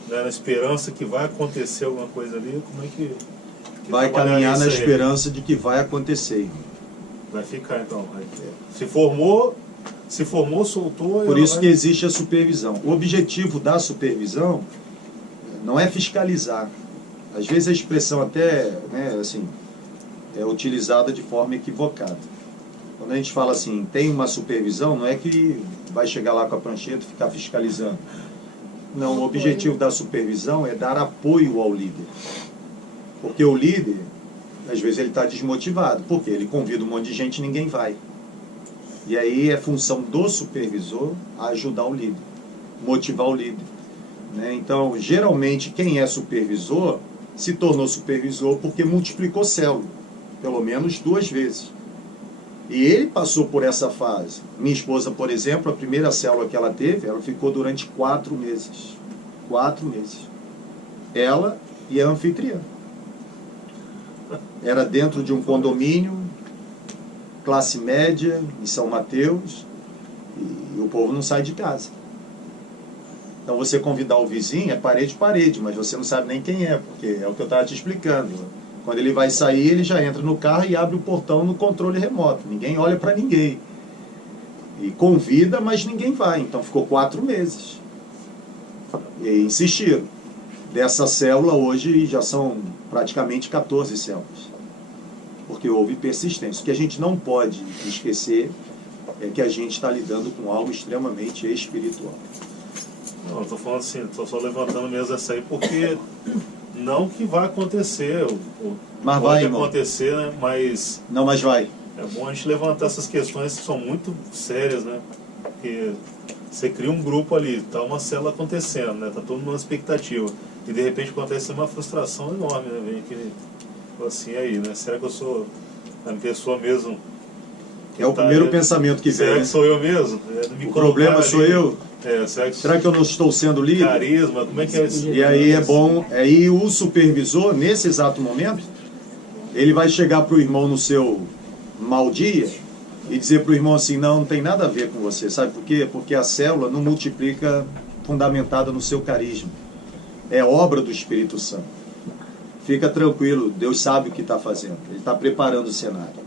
né, na esperança que vai acontecer alguma coisa ali. Como é que vai caminhar na esperança de que vai acontecer. Vai ficar então. Se formou, soltou. Por isso que existe a supervisão. O objetivo da supervisão não é fiscalizar. Às vezes a expressão até, né, assim, é utilizada de forma equivocada. Quando a gente fala assim, tem uma supervisão, não é que vai chegar lá com a prancheta e ficar fiscalizando. Não, o objetivo da supervisão é dar apoio ao líder. Porque o líder, às vezes ele está desmotivado, porque ele convida um monte de gente e ninguém vai. E aí é função do supervisor ajudar o líder, motivar o líder. Né? Então, geralmente, quem é supervisor se tornou supervisor porque multiplicou célula, pelo menos 2 vezes. E ele passou por essa fase. Minha esposa, por exemplo, a primeira célula que ela teve, ela ficou durante 4 meses. 4 meses. Ela e a anfitriã. Era dentro de um condomínio, classe média, em São Mateus, e o povo não sai de casa. Então você convidar o vizinho é parede, mas você não sabe nem quem é, porque é o que eu estava te explicando. Quando ele vai sair, ele já entra no carro e abre o portão no controle remoto. Ninguém olha para ninguém. E convida, mas ninguém vai. Então ficou 4 meses. E insistiram. dessa célula hoje já são praticamente 14 células. Porque houve persistência. O que a gente não pode esquecer é que a gente está lidando com algo extremamente espiritual. Não, eu estou falando assim, estou só levantando mesmo essa aí, porque não que vai acontecer, mas pode vai, irmão. acontecer, né? Mas não, mas vai. É bom a gente levantar essas questões que são muito sérias, né? Porque você cria um grupo ali, tá uma célula acontecendo, né? Tá todo mundo na expectativa. E de repente acontece uma frustração enorme, né? Vem aquele, assim, aí, né? Será que eu sou a pessoa mesmo? É o primeiro pensamento que vem. Será que sou eu mesmo? O problema sou eu? Será que eu não estou sendo líder? Carisma, como é que é isso? E aí é bom, aí o supervisor, nesse exato momento, ele vai chegar para o irmão no seu mau dia e dizer para o irmão assim, não tem nada a ver com você, sabe por quê? Porque a célula não multiplica fundamentada no seu carisma. É obra do Espírito Santo. Fica tranquilo, Deus sabe o que está fazendo. Ele está preparando o cenário.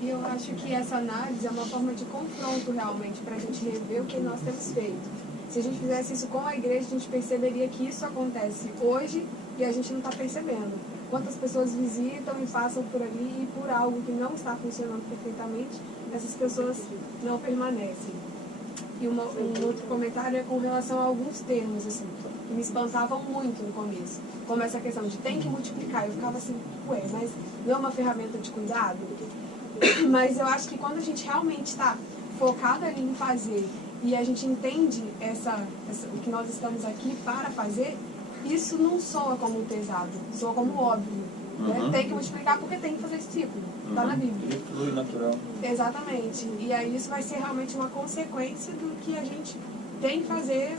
E eu acho que essa análise é uma forma de confronto realmente, para a gente rever o que nós temos feito. Se a gente fizesse isso com a igreja, a gente perceberia que isso acontece hoje e a gente não está percebendo. Quantas pessoas visitam e passam por ali e por algo que não está funcionando perfeitamente, essas pessoas não permanecem. E um outro comentário é com relação a alguns termos, assim, que me espantavam muito no começo. Como essa questão de tem que multiplicar. Eu ficava assim, ué, mas não é uma ferramenta de cuidado? Mas eu acho que quando a gente realmente está focado ali em fazer e a gente entende o que nós estamos aqui para fazer, isso não soa como pesado, soa como óbvio. Né? Tem que multiplicar porque tem que fazer esse ciclo. Está na Bíblia. Flui natural. Exatamente. E aí isso vai ser realmente uma consequência do que a gente tem que fazer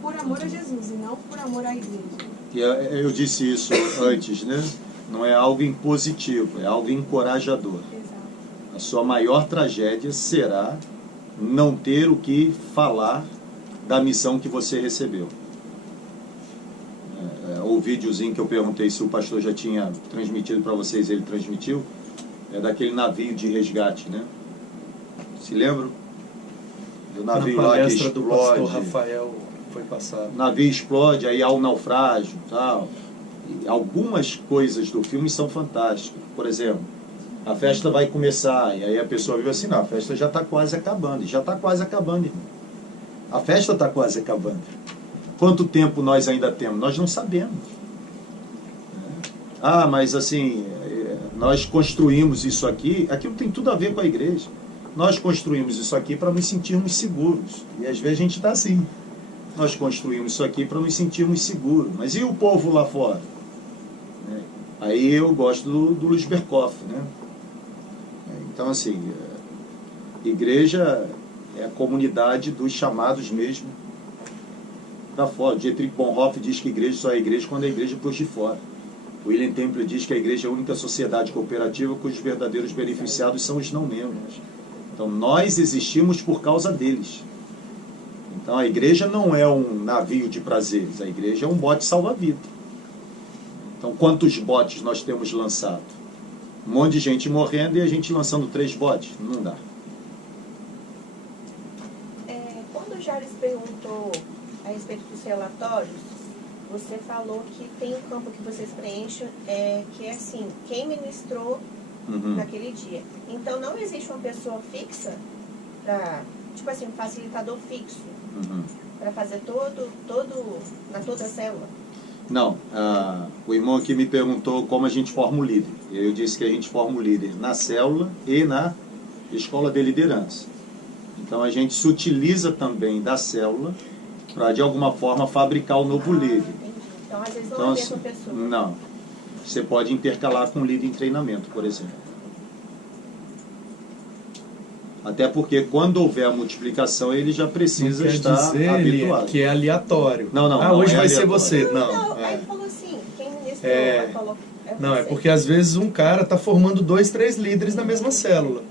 por amor a Jesus e não por amor à igreja. E eu disse isso antes, né? Não é algo impositivo, é algo encorajador. A sua maior tragédia será não ter o que falar da missão que você recebeu. O videozinho que eu perguntei se o pastor já tinha transmitido para vocês, ele transmitiu, é daquele navio de resgate, né? Se lembram? Do navio lá que explode. Do pastor Rafael foi passado. O navio explode, aí há um naufrágio e tal. E algumas coisas do filme são fantásticas. Por exemplo, a festa vai começar, e aí a pessoa vive assim, não, a festa já está quase acabando. E já está quase acabando, irmão. A festa está quase acabando. Quanto tempo nós ainda temos? Nós não sabemos. Ah, mas assim, nós construímos isso aqui, aquilo tem tudo a ver com a igreja. Nós construímos isso aqui para nos sentirmos seguros. E às vezes a gente está assim. Nós construímos isso aqui para nos sentirmos seguros. Mas e o povo lá fora? Aí eu gosto do Luiz Berkoff, né? Então, assim, igreja é a comunidade dos chamados mesmo para fora. Dietrich Bonhoeffer diz que igreja só é igreja quando é igreja por de fora. William Temple diz que a igreja é a única sociedade cooperativa cujos verdadeiros beneficiados são os não membros. Então, nós existimos por causa deles. Então, a igreja não é um navio de prazeres, a igreja é um bote salva-vida. Então, quantos botes nós temos lançado? Um monte de gente morrendo e a gente lançando 3 botes? Não dá. Quando o Jales perguntou a respeito dos relatórios, você falou que tem um campo que vocês preenchem, que é assim, quem ministrou naquele dia. Então, não existe uma pessoa fixa, tipo assim, um facilitador fixo, para fazer na toda a célula? Não, o irmão aqui me perguntou como a gente forma o líder. Eu disse que a gente forma o líder na célula e na escola de liderança. Então a gente se utiliza também da célula para de alguma forma fabricar o novo líder. Entendi. Então às vezes não é a mesma pessoa. Não. Você pode intercalar com o líder em treinamento, por exemplo. Até porque quando houver a multiplicação, ele já precisa não quer estar dizer, habituado. Que é aleatório. Não, hoje é vai aleatório. ser você. Aí falou assim, quem ministrou, falou... Não, é porque às vezes um cara está formando 2, 3 líderes na mesma célula.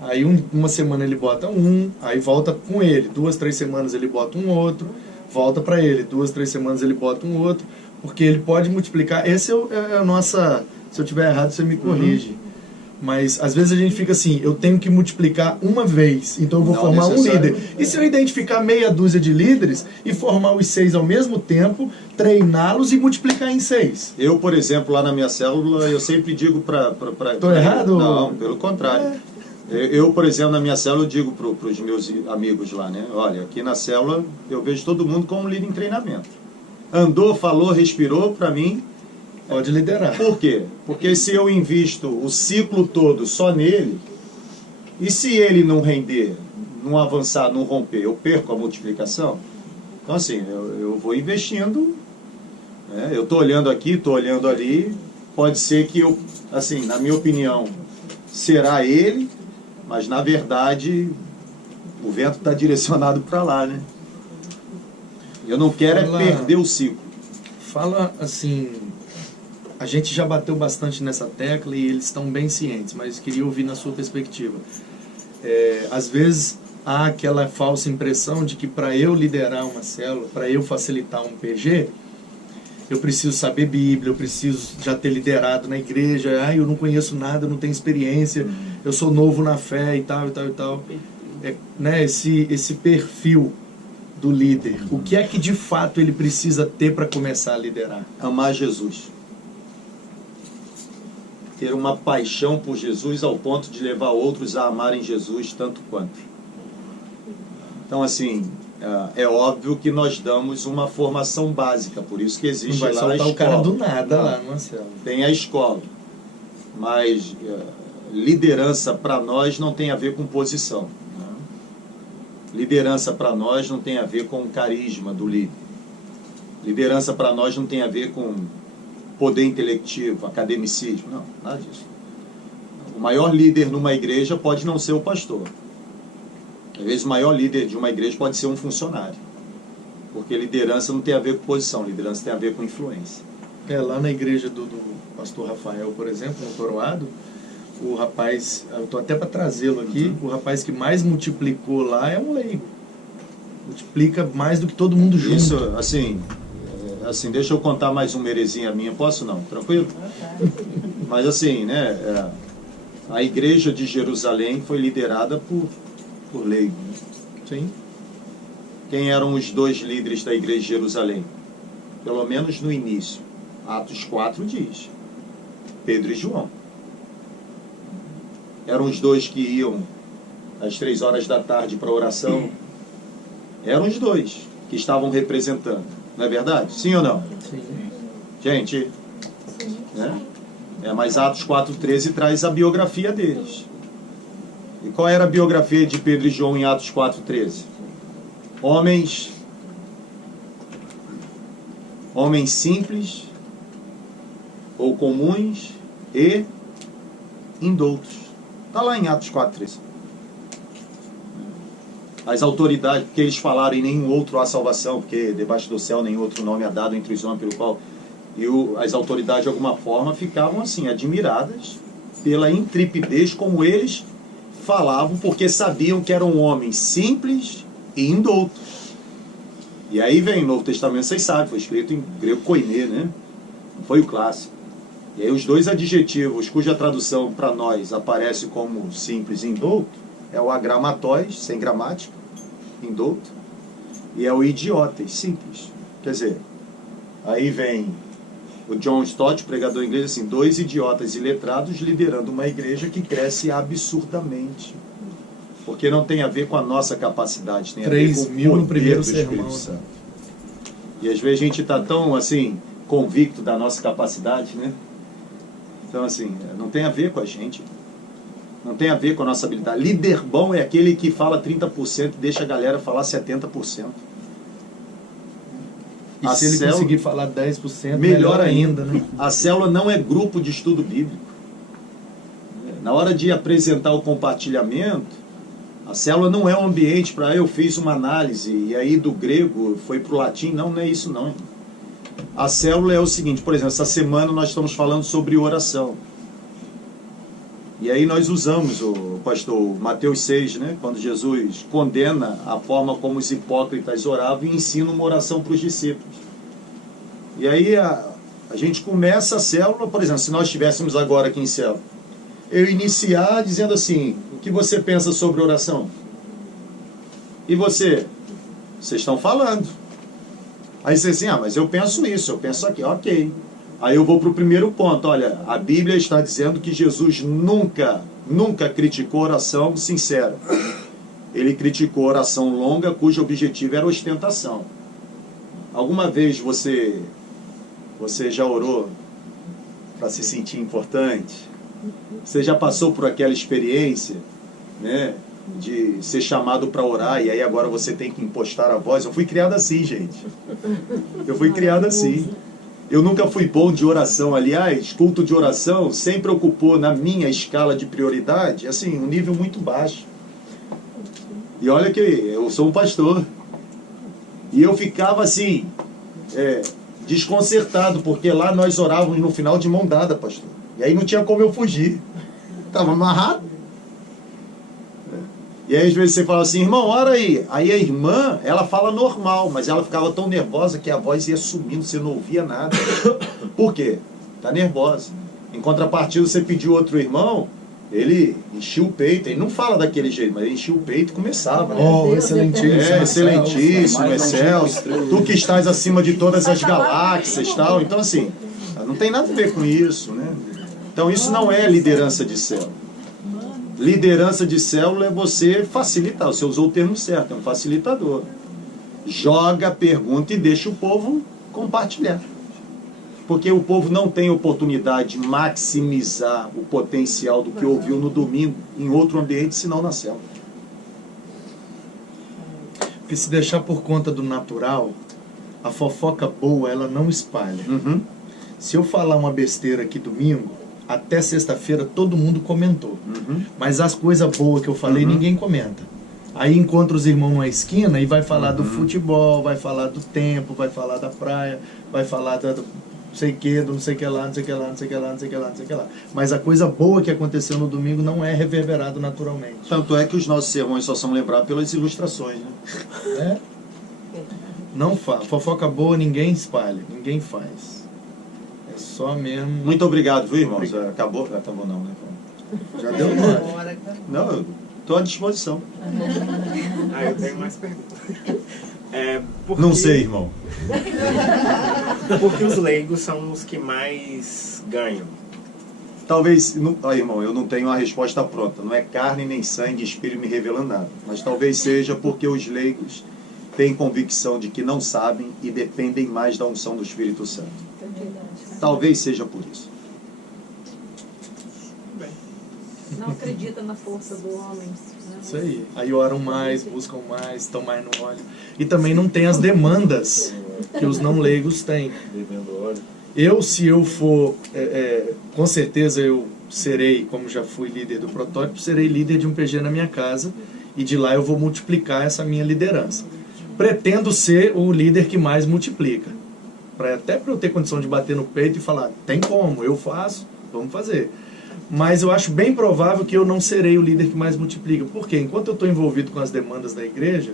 Aí uma semana ele bota um, aí volta com ele. 2, 3 semanas ele bota um outro, volta para ele. 2, 3 semanas ele bota um outro, porque ele pode multiplicar. Esse é a nossa... Se eu estiver errado, você me corrige. Mas às vezes a gente fica assim, eu tenho que multiplicar uma vez, então eu vou formar um líder. E se eu identificar meia dúzia de líderes e formar os 6 ao mesmo tempo, treiná-los e multiplicar em 6? Eu, por exemplo, lá na minha célula, eu sempre digo para... Tô errado? Não, pelo contrário. Eu, por exemplo, na minha célula, eu digo para os meus amigos lá, né? Olha, aqui na célula eu vejo todo mundo como líder em treinamento. Andou, falou, respirou, para mim... Pode liderar. Por quê? Porque se eu invisto o ciclo todo só nele, e se ele não render, não avançar, não romper, eu perco a multiplicação. Então, assim, eu vou investindo, né? Eu estou olhando aqui, estou olhando ali, pode ser que eu, assim, na minha opinião, será ele, mas na verdade o vento está direcionado para lá, né? Eu não quero perder o ciclo. Fala assim... A gente já bateu bastante nessa tecla e eles estão bem cientes, mas queria ouvir na sua perspectiva. Às vezes há aquela falsa impressão de que para eu liderar uma célula, para eu facilitar um PG, eu preciso saber Bíblia, eu preciso já ter liderado na igreja, eu não conheço nada, eu não tenho experiência, eu sou novo na fé e tal, e tal, e tal. Né, esse perfil do líder, o que é que de fato ele precisa ter para começar a liderar? Amar Jesus. Ter uma paixão por Jesus ao ponto de levar outros a amarem Jesus tanto quanto. Então, assim, é óbvio que nós damos uma formação básica, por isso que existe lá a escola. Não vai soltar o cara do nada lá no céu. Tem a escola, mas liderança para nós não tem a ver com posição. Liderança para nós não tem a ver com o carisma do líder. Liderança para nós não tem a ver com poder intelectivo, academicismo, não, nada disso. O maior líder numa igreja pode não ser o pastor. Às vezes o maior líder de uma igreja pode ser um funcionário. Porque liderança não tem a ver com posição, liderança tem a ver com influência. Lá na igreja do pastor Rafael, por exemplo, no Coroado, o rapaz, eu estou até para trazê-lo aqui, o rapaz que mais multiplicou lá é um leigo. Multiplica mais do que todo mundo junto. Isso, assim, deixa eu contar mais uma heresia minha, posso não? Tranquilo? Mas assim, né, a igreja de Jerusalém foi liderada por leigo. Né? Sim. Quem eram os 2 líderes da igreja de Jerusalém? Pelo menos no início. Atos 4 diz. Pedro e João. Eram os 2 que iam às 3 horas da tarde para a oração. Eram os 2 que estavam representando. Não é verdade? Sim ou não? Sim. Gente, né? Mas Atos 4,13 traz a biografia deles. E qual era a biografia de Pedro e João em Atos 4,13? Homens simples ou comuns e indoutos. Está lá em Atos 4,13. As autoridades, porque eles falaram em nenhum outro há salvação, porque debaixo do céu nenhum outro nome é dado entre os homens pelo qual... E as autoridades de alguma forma ficavam assim, admiradas pela intrepidez como eles falavam, porque sabiam que eram homens simples e indoutos. E aí vem o Novo Testamento, vocês sabem, foi escrito em grego koiné, né? Não foi o clássico. E aí os 2 adjetivos cuja tradução para nós aparece como simples e indouto é o agramatóis, sem gramática, indouto, e é o idiotas, simples. Quer dizer, aí vem o John Stott, pregador inglês, assim, 2 idiotas iletrados liderando uma igreja que cresce absurdamente. Porque não tem a ver com a nossa capacidade, tem a ver com o poder no primeiro do Espírito sermão. Santo. E às vezes a gente está tão, assim, convicto da nossa capacidade, né? Então, assim, não tem a ver com a gente. Não tem a ver com a nossa habilidade. Líder bom é aquele que fala 30% e deixa a galera falar 70%. E se ele conseguir falar 10%, melhor ainda, né? A célula não é grupo de estudo bíblico. Na hora de apresentar o compartilhamento, a célula não é um ambiente para eu fiz uma análise e aí do grego foi para o latim. Não é isso não. A célula é o seguinte, por exemplo, essa semana nós estamos falando sobre oração. E aí nós usamos o pastor Mateus 6, né, quando Jesus condena a forma como os hipócritas oravam e ensina uma oração para os discípulos. E aí a gente começa a célula, por exemplo, se nós estivéssemos agora aqui em célula, eu iniciar dizendo assim, o que você pensa sobre oração? E você? Vocês estão falando. Aí você assim, mas eu penso isso, eu penso aqui, ok. Aí eu vou para o primeiro ponto, olha, a Bíblia está dizendo que Jesus nunca criticou oração sincera. Ele criticou oração longa, cujo objetivo era ostentação. Alguma vez você já orou para se sentir importante? Você já passou por aquela experiência, né, de ser chamado para orar e aí agora você tem que impostar a voz? Eu fui criado assim, gente. Eu fui criado assim. Eu nunca fui bom de oração. Aliás, culto de oração sempre ocupou na minha escala de prioridade, assim, um nível muito baixo. E olha que eu sou um pastor. E eu ficava assim, desconcertado, porque lá nós orávamos no final de mão dada, pastor. E aí não tinha como eu fugir. Estava amarrado. E aí às vezes você fala assim, irmão, ora aí. Aí a irmã, ela fala normal, mas ela ficava tão nervosa que a voz ia sumindo, você não ouvia nada. Por quê? Está nervosa. Em contrapartida, você pediu outro irmão, ele enchia o peito, ele não fala daquele jeito, mas ele enchia o peito e começava. Né? Excelentíssimo. Excelentíssimo, excelso. Tu que estás acima de todas as galáxias e tal. Então assim, não tem nada a ver com isso, né? Então isso não é liderança de célula. Liderança de célula é você facilitar. Você usou o termo certo, é um facilitador. Joga, pergunta e deixa o povo compartilhar. Porque o povo não tem oportunidade de maximizar o potencial do que ouviu no domingo em outro ambiente, senão na célula. Porque se deixar por conta do natural, a fofoca boa, ela não espalha. Se eu falar uma besteira aqui domingo, até sexta-feira todo mundo comentou. Mas as coisas boas que eu falei, ninguém comenta. Aí encontra os irmãos numa esquina e vai falar do futebol, vai falar do tempo, vai falar da praia, vai falar do não sei o que, do não sei o que lá, não sei o que lá, não sei o que lá, não sei o que lá, não sei o que lá. Mas a coisa boa que aconteceu no domingo não é reverberado naturalmente. Tanto é que os nossos sermões só são lembrados pelas ilustrações, né? Não fala. Fofoca boa ninguém espalha, ninguém faz. É só mesmo... Muito obrigado, viu, irmãos? Acabou não, né? Já deu uma. Não, eu estou à disposição. Eu tenho mais perguntas. Não sei, irmão. Porque os leigos são os que mais ganham. Talvez, irmão, eu não tenho a resposta pronta. Não é carne, nem sangue, espírito me revelando nada. Mas talvez seja porque os leigos têm convicção de que não sabem e dependem mais da unção do Espírito Santo. Talvez seja por isso. Não acredita na força do homem. Né? Isso aí. Aí oram mais, buscam mais, estão mais no óleo. E também não tem as demandas que os não leigos têm. Se eu for, com certeza eu serei, como já fui líder do protótipo, serei líder de um PG na minha casa e de lá eu vou multiplicar essa minha liderança. Pretendo ser o líder que mais multiplica. Até para eu ter condição de bater no peito e falar, tem como, eu faço, vamos fazer. Mas eu acho bem provável que eu não serei o líder que mais multiplica. Por quê? Enquanto eu estou envolvido com as demandas da igreja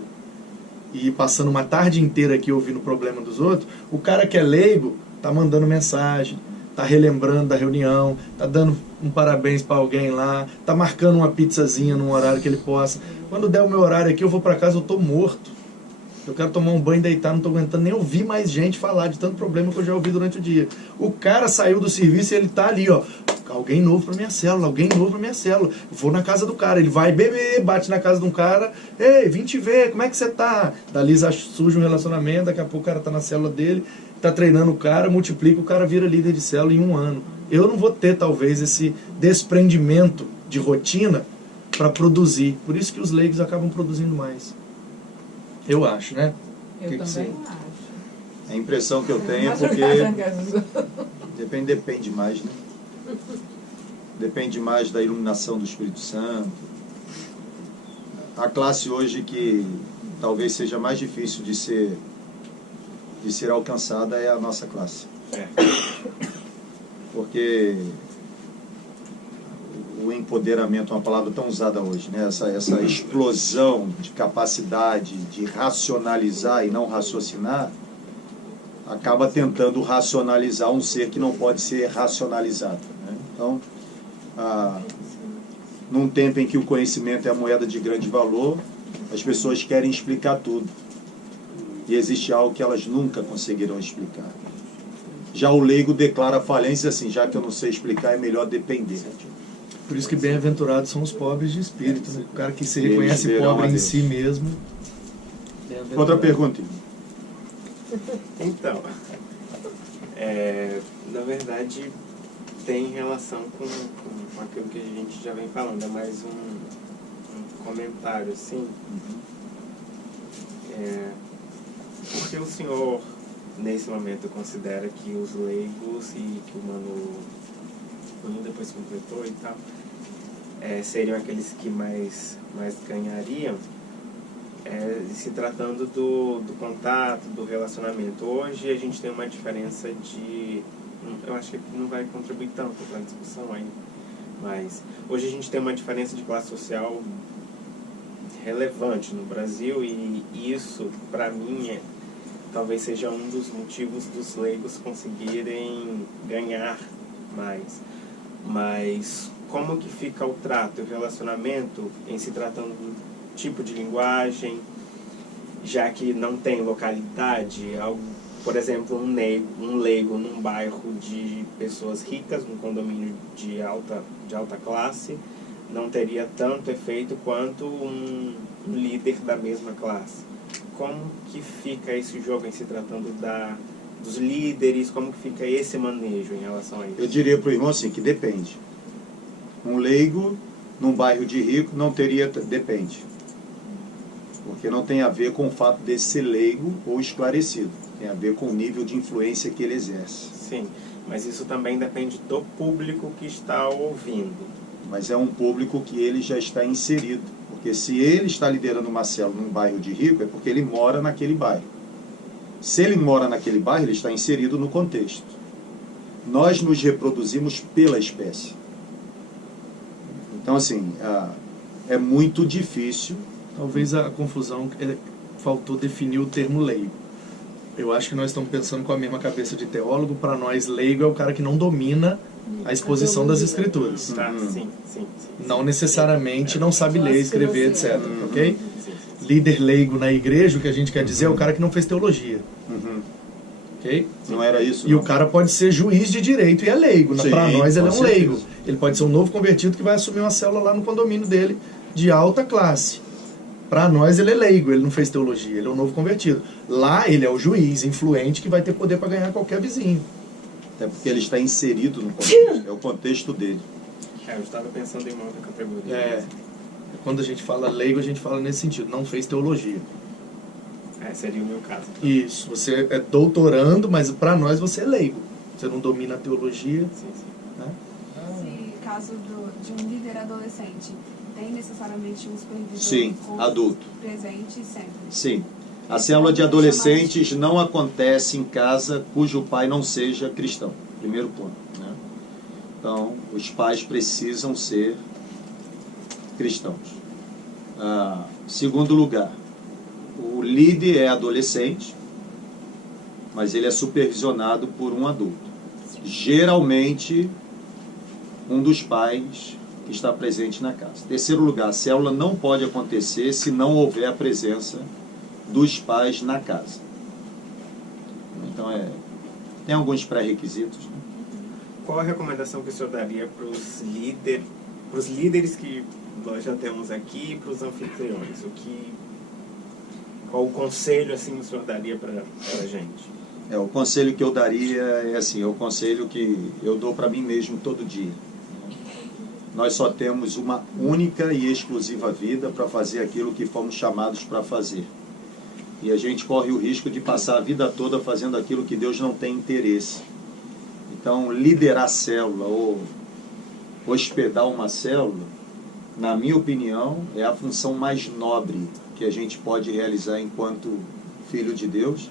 e passando uma tarde inteira aqui ouvindo o problema dos outros, o cara que é leigo está mandando mensagem, está relembrando da reunião, está dando um parabéns para alguém lá, está marcando uma pizzazinha num horário que ele possa. Quando der o meu horário aqui, eu vou para casa, eu estou morto. Eu quero tomar um banho e deitar, não estou aguentando nem ouvir mais gente falar de tanto problema que eu já ouvi durante o dia. O cara saiu do serviço e ele está ali, ó. Alguém novo para minha célula, alguém novo para minha célula. Vou na casa do cara, ele vai beber, bate na casa de um cara. Ei, vim te ver, como é que você tá? Dali surge um relacionamento, daqui a pouco o cara tá na célula dele, tá treinando o cara, multiplica, o cara vira líder de célula em 1 ano. Eu não vou ter, talvez, esse desprendimento de rotina para produzir. Por isso que os leigos acabam produzindo mais. Eu acho, né? Eu também acho. A impressão que eu tenho é porque depende mais, né? Depende mais da iluminação do Espírito Santo. A classe hoje que talvez seja mais difícil de ser alcançada é a nossa classe. Porque o empoderamento é uma palavra tão usada hoje, né? Essa explosão de capacidade de racionalizar e não raciocinar acaba tentando racionalizar um ser que não pode ser racionalizado, né? Então, num tempo em que o conhecimento é a moeda de grande valor, as pessoas querem explicar tudo. E existe algo que elas nunca conseguirão explicar. Já o leigo declara falência assim, já que eu não sei explicar, é melhor depender. Por isso que bem-aventurados são os pobres de espírito, né? O cara que se Eles reconhece verão pobre a em Deus. si mesmo. Outra pergunta. Então, na verdade, tem relação com aquilo que a gente já vem falando, é mais um comentário, assim. Porque o senhor, nesse momento, considera que os leigos, e que o Manu depois completou e tal, seriam aqueles que mais ganhariam, se tratando do contato, do relacionamento. Hoje a gente tem uma diferença de... Eu acho que não vai contribuir tanto para a discussão aí, mas hoje a gente tem uma diferença de classe social relevante no Brasil, e isso, para mim, talvez seja um dos motivos dos leigos conseguirem ganhar mais. Mas como que fica o trato, o relacionamento, em se tratando do tipo de linguagem, já que não tem localidade? Por exemplo, um leigo num bairro de pessoas ricas, num condomínio de alta classe, não teria tanto efeito quanto um líder da mesma classe. Como que fica esse jogo em se tratando dos líderes? Como que fica esse manejo em relação a isso? Eu diria para o irmão assim, que depende. Um leigo num bairro de rico não teria... Depende. Porque não tem a ver com o fato de ser leigo ou esclarecido. Tem a ver com o nível de influência que ele exerce. Sim, mas isso também depende do público que está ouvindo. Mas é um público que ele já está inserido. Porque se ele está liderando uma célula num bairro de rico, é porque ele mora naquele bairro. Se ele mora naquele bairro, ele está inserido no contexto. Nós nos reproduzimos pela espécie. Então, assim, é muito difícil. Talvez a confusão faltou definir o termo leigo. Eu acho que nós estamos pensando com a mesma cabeça de teólogo. Para nós, leigo é o cara que não domina a exposição das escrituras. Sim. Não necessariamente não sabe ler, escrever, etc. Ok? Líder leigo na igreja, o que a gente quer dizer, é o cara que não fez teologia. Ok? Não era isso, E não. o cara pode ser juiz de direito e é leigo. Para nós, ele é um leigo. Ele pode ser um novo convertido que vai assumir uma célula lá no condomínio dele, de alta classe. Para nós, ele é leigo, ele não fez teologia, ele é um novo convertido. Lá, ele é o juiz influente que vai ter poder para ganhar qualquer vizinho. É porque ele está inserido no contexto, é o contexto dele. Eu estava pensando em uma outra categoria. Quando a gente fala leigo, a gente fala nesse sentido, não fez teologia. Seria o meu caso. Isso, você é doutorando, mas para nós você é leigo. Você não domina a teologia. Sim. Né? Esse caso de um líder adolescente, tem necessariamente um supervisor? Sim, adulto. Presente sempre? Sim. A célula de adolescentes não acontece em casa cujo pai não seja cristão. Primeiro ponto. Né? Então, os pais precisam ser cristãos. Segundo lugar, o líder é adolescente, mas ele é supervisionado por um adulto. Geralmente, um dos pais que está presente na casa. Terceiro lugar, a célula não pode acontecer se não houver a presença dos pais na casa. Então, tem alguns pré-requisitos. Né? Qual a recomendação que o senhor daria para os líderes que nós já temos aqui, e para os anfitriões? Qual o conselho assim o senhor daria para a gente? O conselho que eu daria é assim, é o conselho que eu dou para mim mesmo todo dia. Nós só temos uma única e exclusiva vida para fazer aquilo que fomos chamados para fazer. E a gente corre o risco de passar a vida toda fazendo aquilo que Deus não tem interesse. Então, liderar célula ou hospedar uma célula, na minha opinião, é a função mais nobre que a gente pode realizar enquanto filho de Deus,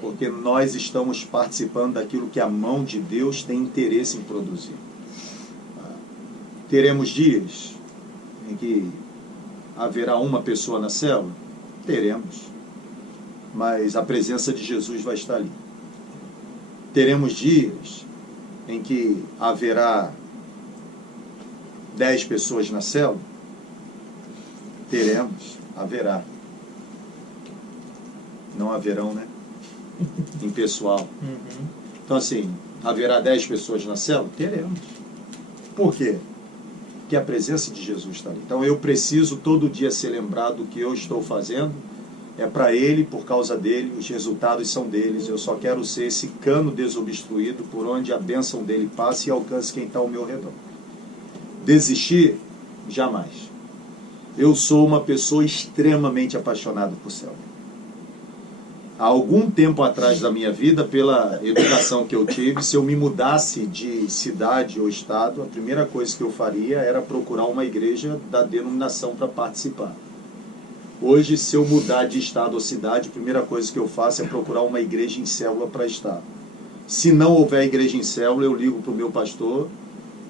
porque nós estamos participando daquilo que a mão de Deus tem interesse em produzir. Teremos dias em que haverá uma pessoa na célula? Teremos. Mas a presença de Jesus vai estar ali. Teremos dias em que haverá 10 pessoas na célula? Teremos, haverá. Não haverão, né? Impessoal. Então, assim, haverá 10 pessoas na célula? Teremos. Por quê? Porque a presença de Jesus está ali. Então, eu preciso todo dia ser lembrado do que eu estou fazendo. É para Ele, por causa dEle, os resultados são deles. Eu só quero ser esse cano desobstruído por onde a bênção dEle passa e alcance quem está ao meu redor. Desistir? Jamais. Eu sou uma pessoa extremamente apaixonada por céu. Há algum tempo atrás da minha vida, pela educação que eu tive, se eu me mudasse de cidade ou estado, a primeira coisa que eu faria era procurar uma igreja da denominação para participar. Hoje, se eu mudar de estado ou cidade, a primeira coisa que eu faço é procurar uma igreja em célula para estar. Se não houver igreja em célula, eu ligo para o meu pastor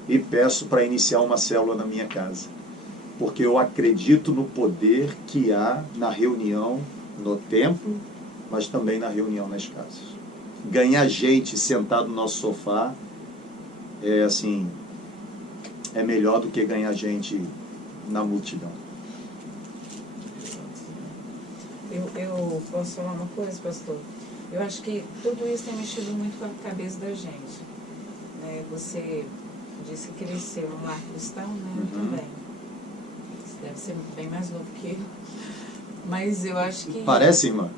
e peço para iniciar uma célula na minha casa. Porque eu acredito no poder que há na reunião no templo, mas também na reunião nas casas. Ganhar gente sentado no nosso sofá é assim, é melhor do que ganhar gente na multidão. Eu posso falar uma coisa, pastor? Eu acho que tudo isso tem mexido muito com a cabeça da gente. Né? Você disse que cresceu num lar cristão, né? Eu também. Você deve ser bem mais novo que eu. Mas eu acho que... Parece, irmã?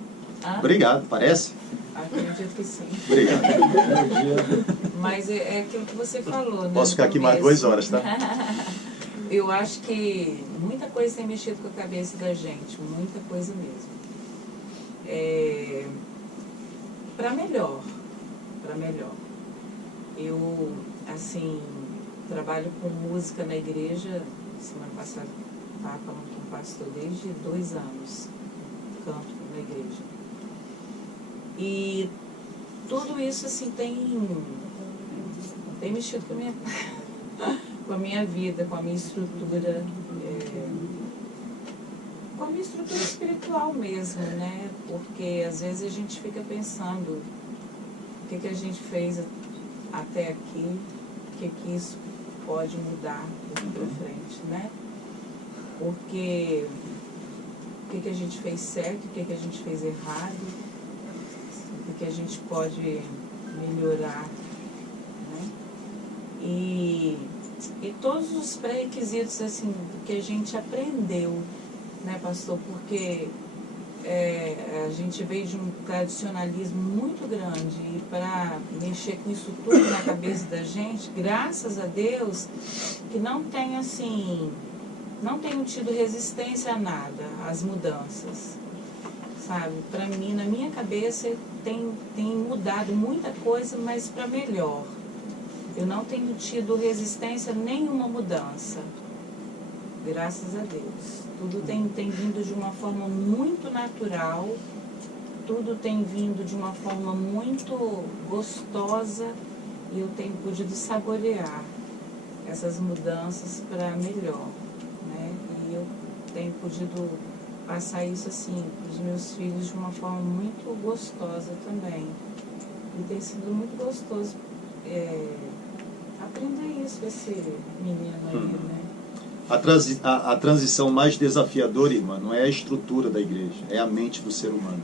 Obrigado, parece? Acredito que sim. Obrigado. Mas é aquilo que você falou, né? Posso ficar aqui mais 2 horas, tá? Eu acho que muita coisa tem mexido com a cabeça da gente, muita coisa mesmo. Para melhor. Eu, assim, trabalho com música na igreja. Semana passada estava falando com o pastor desde 2 anos, canto na igreja. E tudo isso, assim, tem mexido com a minha, com a minha vida, com a minha estrutura, com a minha estrutura espiritual mesmo, né? Porque às vezes a gente fica pensando o que a gente fez até aqui, o que isso pode mudar daqui para frente, né? Porque o que a gente fez certo, o que a gente fez errado, o que a gente pode melhorar, né? E todos os pré-requisitos, assim, do que a gente aprendeu, né, pastor? Porque a gente veio de um tradicionalismo muito grande e para mexer com isso tudo na cabeça da gente, graças a Deus, que não tem, assim, não tenho tido resistência a nada, às mudanças, sabe? Para mim, na minha cabeça, tem mudado muita coisa, mas para melhor. Eu não tenho tido resistência a nenhuma mudança, graças a Deus. Tudo tem vindo de uma forma muito natural, tudo tem vindo de uma forma muito gostosa e eu tenho podido saborear essas mudanças para melhor, né? E eu tenho podido passar isso assim para os meus filhos de uma forma muito gostosa também. E tem sido muito gostoso aprender isso com esse menino aí, né? A transição mais desafiadora, irmã, não é a estrutura da igreja, é a mente do ser humano.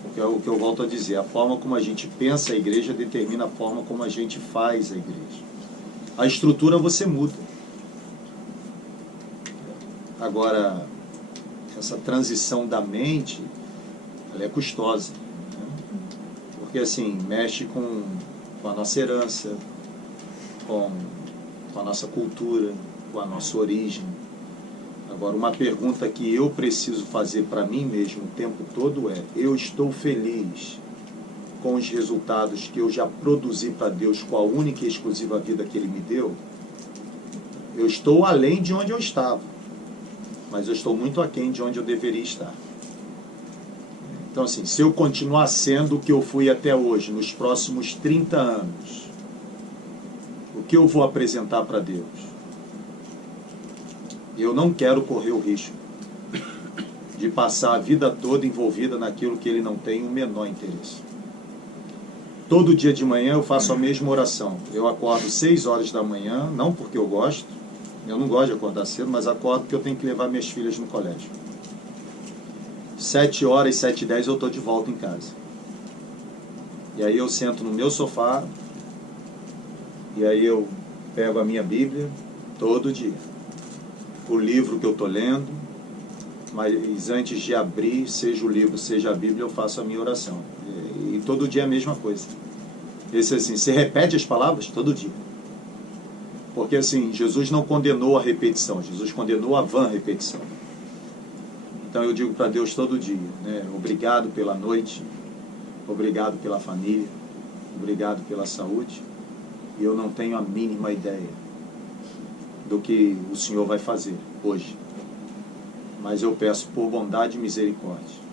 Porque é o que eu volto a dizer, a forma como a gente pensa a igreja determina a forma como a gente faz a igreja. A estrutura você muda. Agora, essa transição da mente, ela é custosa. Né? Porque assim, mexe com a nossa herança, com a nossa cultura, com a nossa origem. Agora, uma pergunta que eu preciso fazer para mim mesmo o tempo todo é: eu estou feliz com os resultados que eu já produzi para Deus com a única e exclusiva vida que Ele me deu? Eu estou além de onde eu estava, mas eu estou muito aquém de onde eu deveria estar. Então, assim, se eu continuar sendo o que eu fui até hoje, nos próximos 30 anos, o que eu vou apresentar para Deus? Eu não quero correr o risco de passar a vida toda envolvida naquilo que Ele não tem o menor interesse. Todo dia de manhã eu faço a mesma oração. Eu acordo 6 horas da manhã, não porque eu gosto, eu não gosto de acordar cedo, mas acordo porque eu tenho que levar minhas filhas no colégio. 7 horas, 7h10 eu estou de volta em casa. E aí eu sento no meu sofá, e aí eu pego a minha Bíblia todo dia. O livro que eu estou lendo, mas antes de abrir, seja o livro, seja a Bíblia, eu faço a minha oração. E todo dia é a mesma coisa. Esse assim, você repete as palavras todo dia. Porque assim, Jesus não condenou a repetição, Jesus condenou a vã repetição. Então eu digo para Deus todo dia, né? Obrigado pela noite, obrigado pela família, obrigado pela saúde. E eu não tenho a mínima ideia do que o Senhor vai fazer hoje. Mas eu peço por bondade e misericórdia,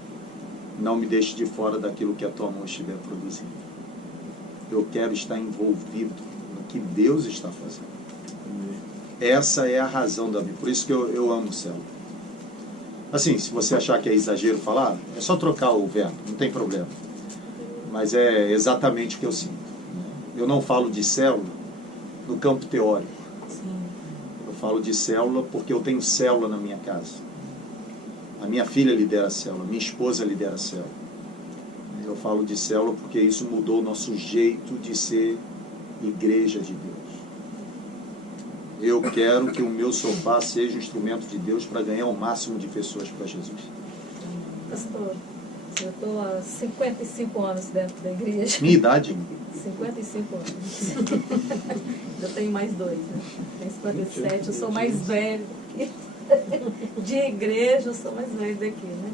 não me deixe de fora daquilo que a tua mão estiver produzindo. Eu quero estar envolvido no que Deus está fazendo. Essa é a razão da vida. Por isso que eu amo o céu. Assim, se você achar que é exagero falar, é só trocar o verbo, não tem problema. Mas é exatamente o que eu sinto. Eu não falo de célula no campo teórico. Eu falo de célula porque eu tenho célula na minha casa. A minha filha lidera a célula, minha esposa lidera a célula. Eu falo de célula porque isso mudou o nosso jeito de ser igreja de Deus. Eu quero que o meu sofá seja um instrumento de Deus para ganhar o máximo de pessoas para Jesus. Pastor, eu estou há 55 anos dentro da igreja. Minha idade? 55 anos. Eu tenho mais 2, né? Tenho 57, eu sou mais velho. De igreja, eu sou mais velho daqui, né?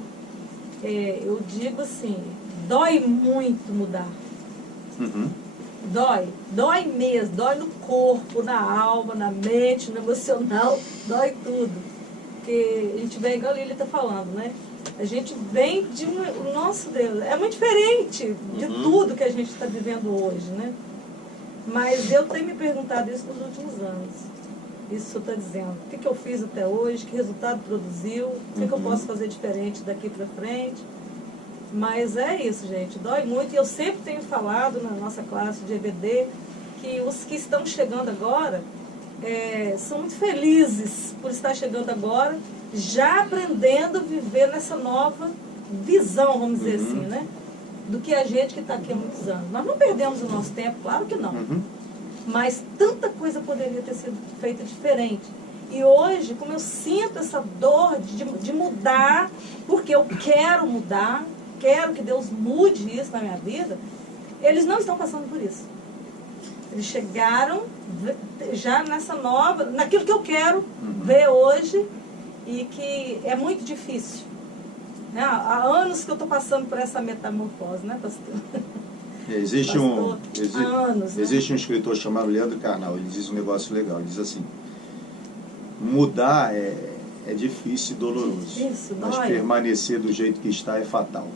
Eu digo assim, dói muito mudar. Dói mesmo, dói no corpo, na alma, na mente, no emocional, dói tudo. Porque a gente vem, igual a Lília está falando, né? A gente vem de nosso Deus, é muito diferente de tudo que a gente está vivendo hoje, né? Mas eu tenho me perguntado isso nos últimos anos. Isso está dizendo, o que eu fiz até hoje, que resultado produziu, o que eu posso fazer diferente daqui para frente. Mas é isso, gente, dói muito. E eu sempre tenho falado na nossa classe de EBD que os que estão chegando agora são muito felizes por estar chegando agora, já aprendendo a viver nessa nova visão, vamos dizer assim, né? Do que a gente que está aqui há muitos anos. Nós não perdemos o nosso tempo, claro que não. Mas tanta coisa poderia ter sido feita diferente. E hoje, como eu sinto essa dor de mudar, porque eu quero mudar, quero que Deus mude isso na minha vida, eles não estão passando por isso. Eles chegaram já nessa nova, naquilo que eu quero ver hoje e que é muito difícil. Né? Há anos que eu estou passando por essa metamorfose, né, pastor? Existe um escritor chamado Leandro Carnal, ele diz um negócio legal, ele diz assim, mudar é difícil e doloroso, mas permanecer do jeito que está é fatal.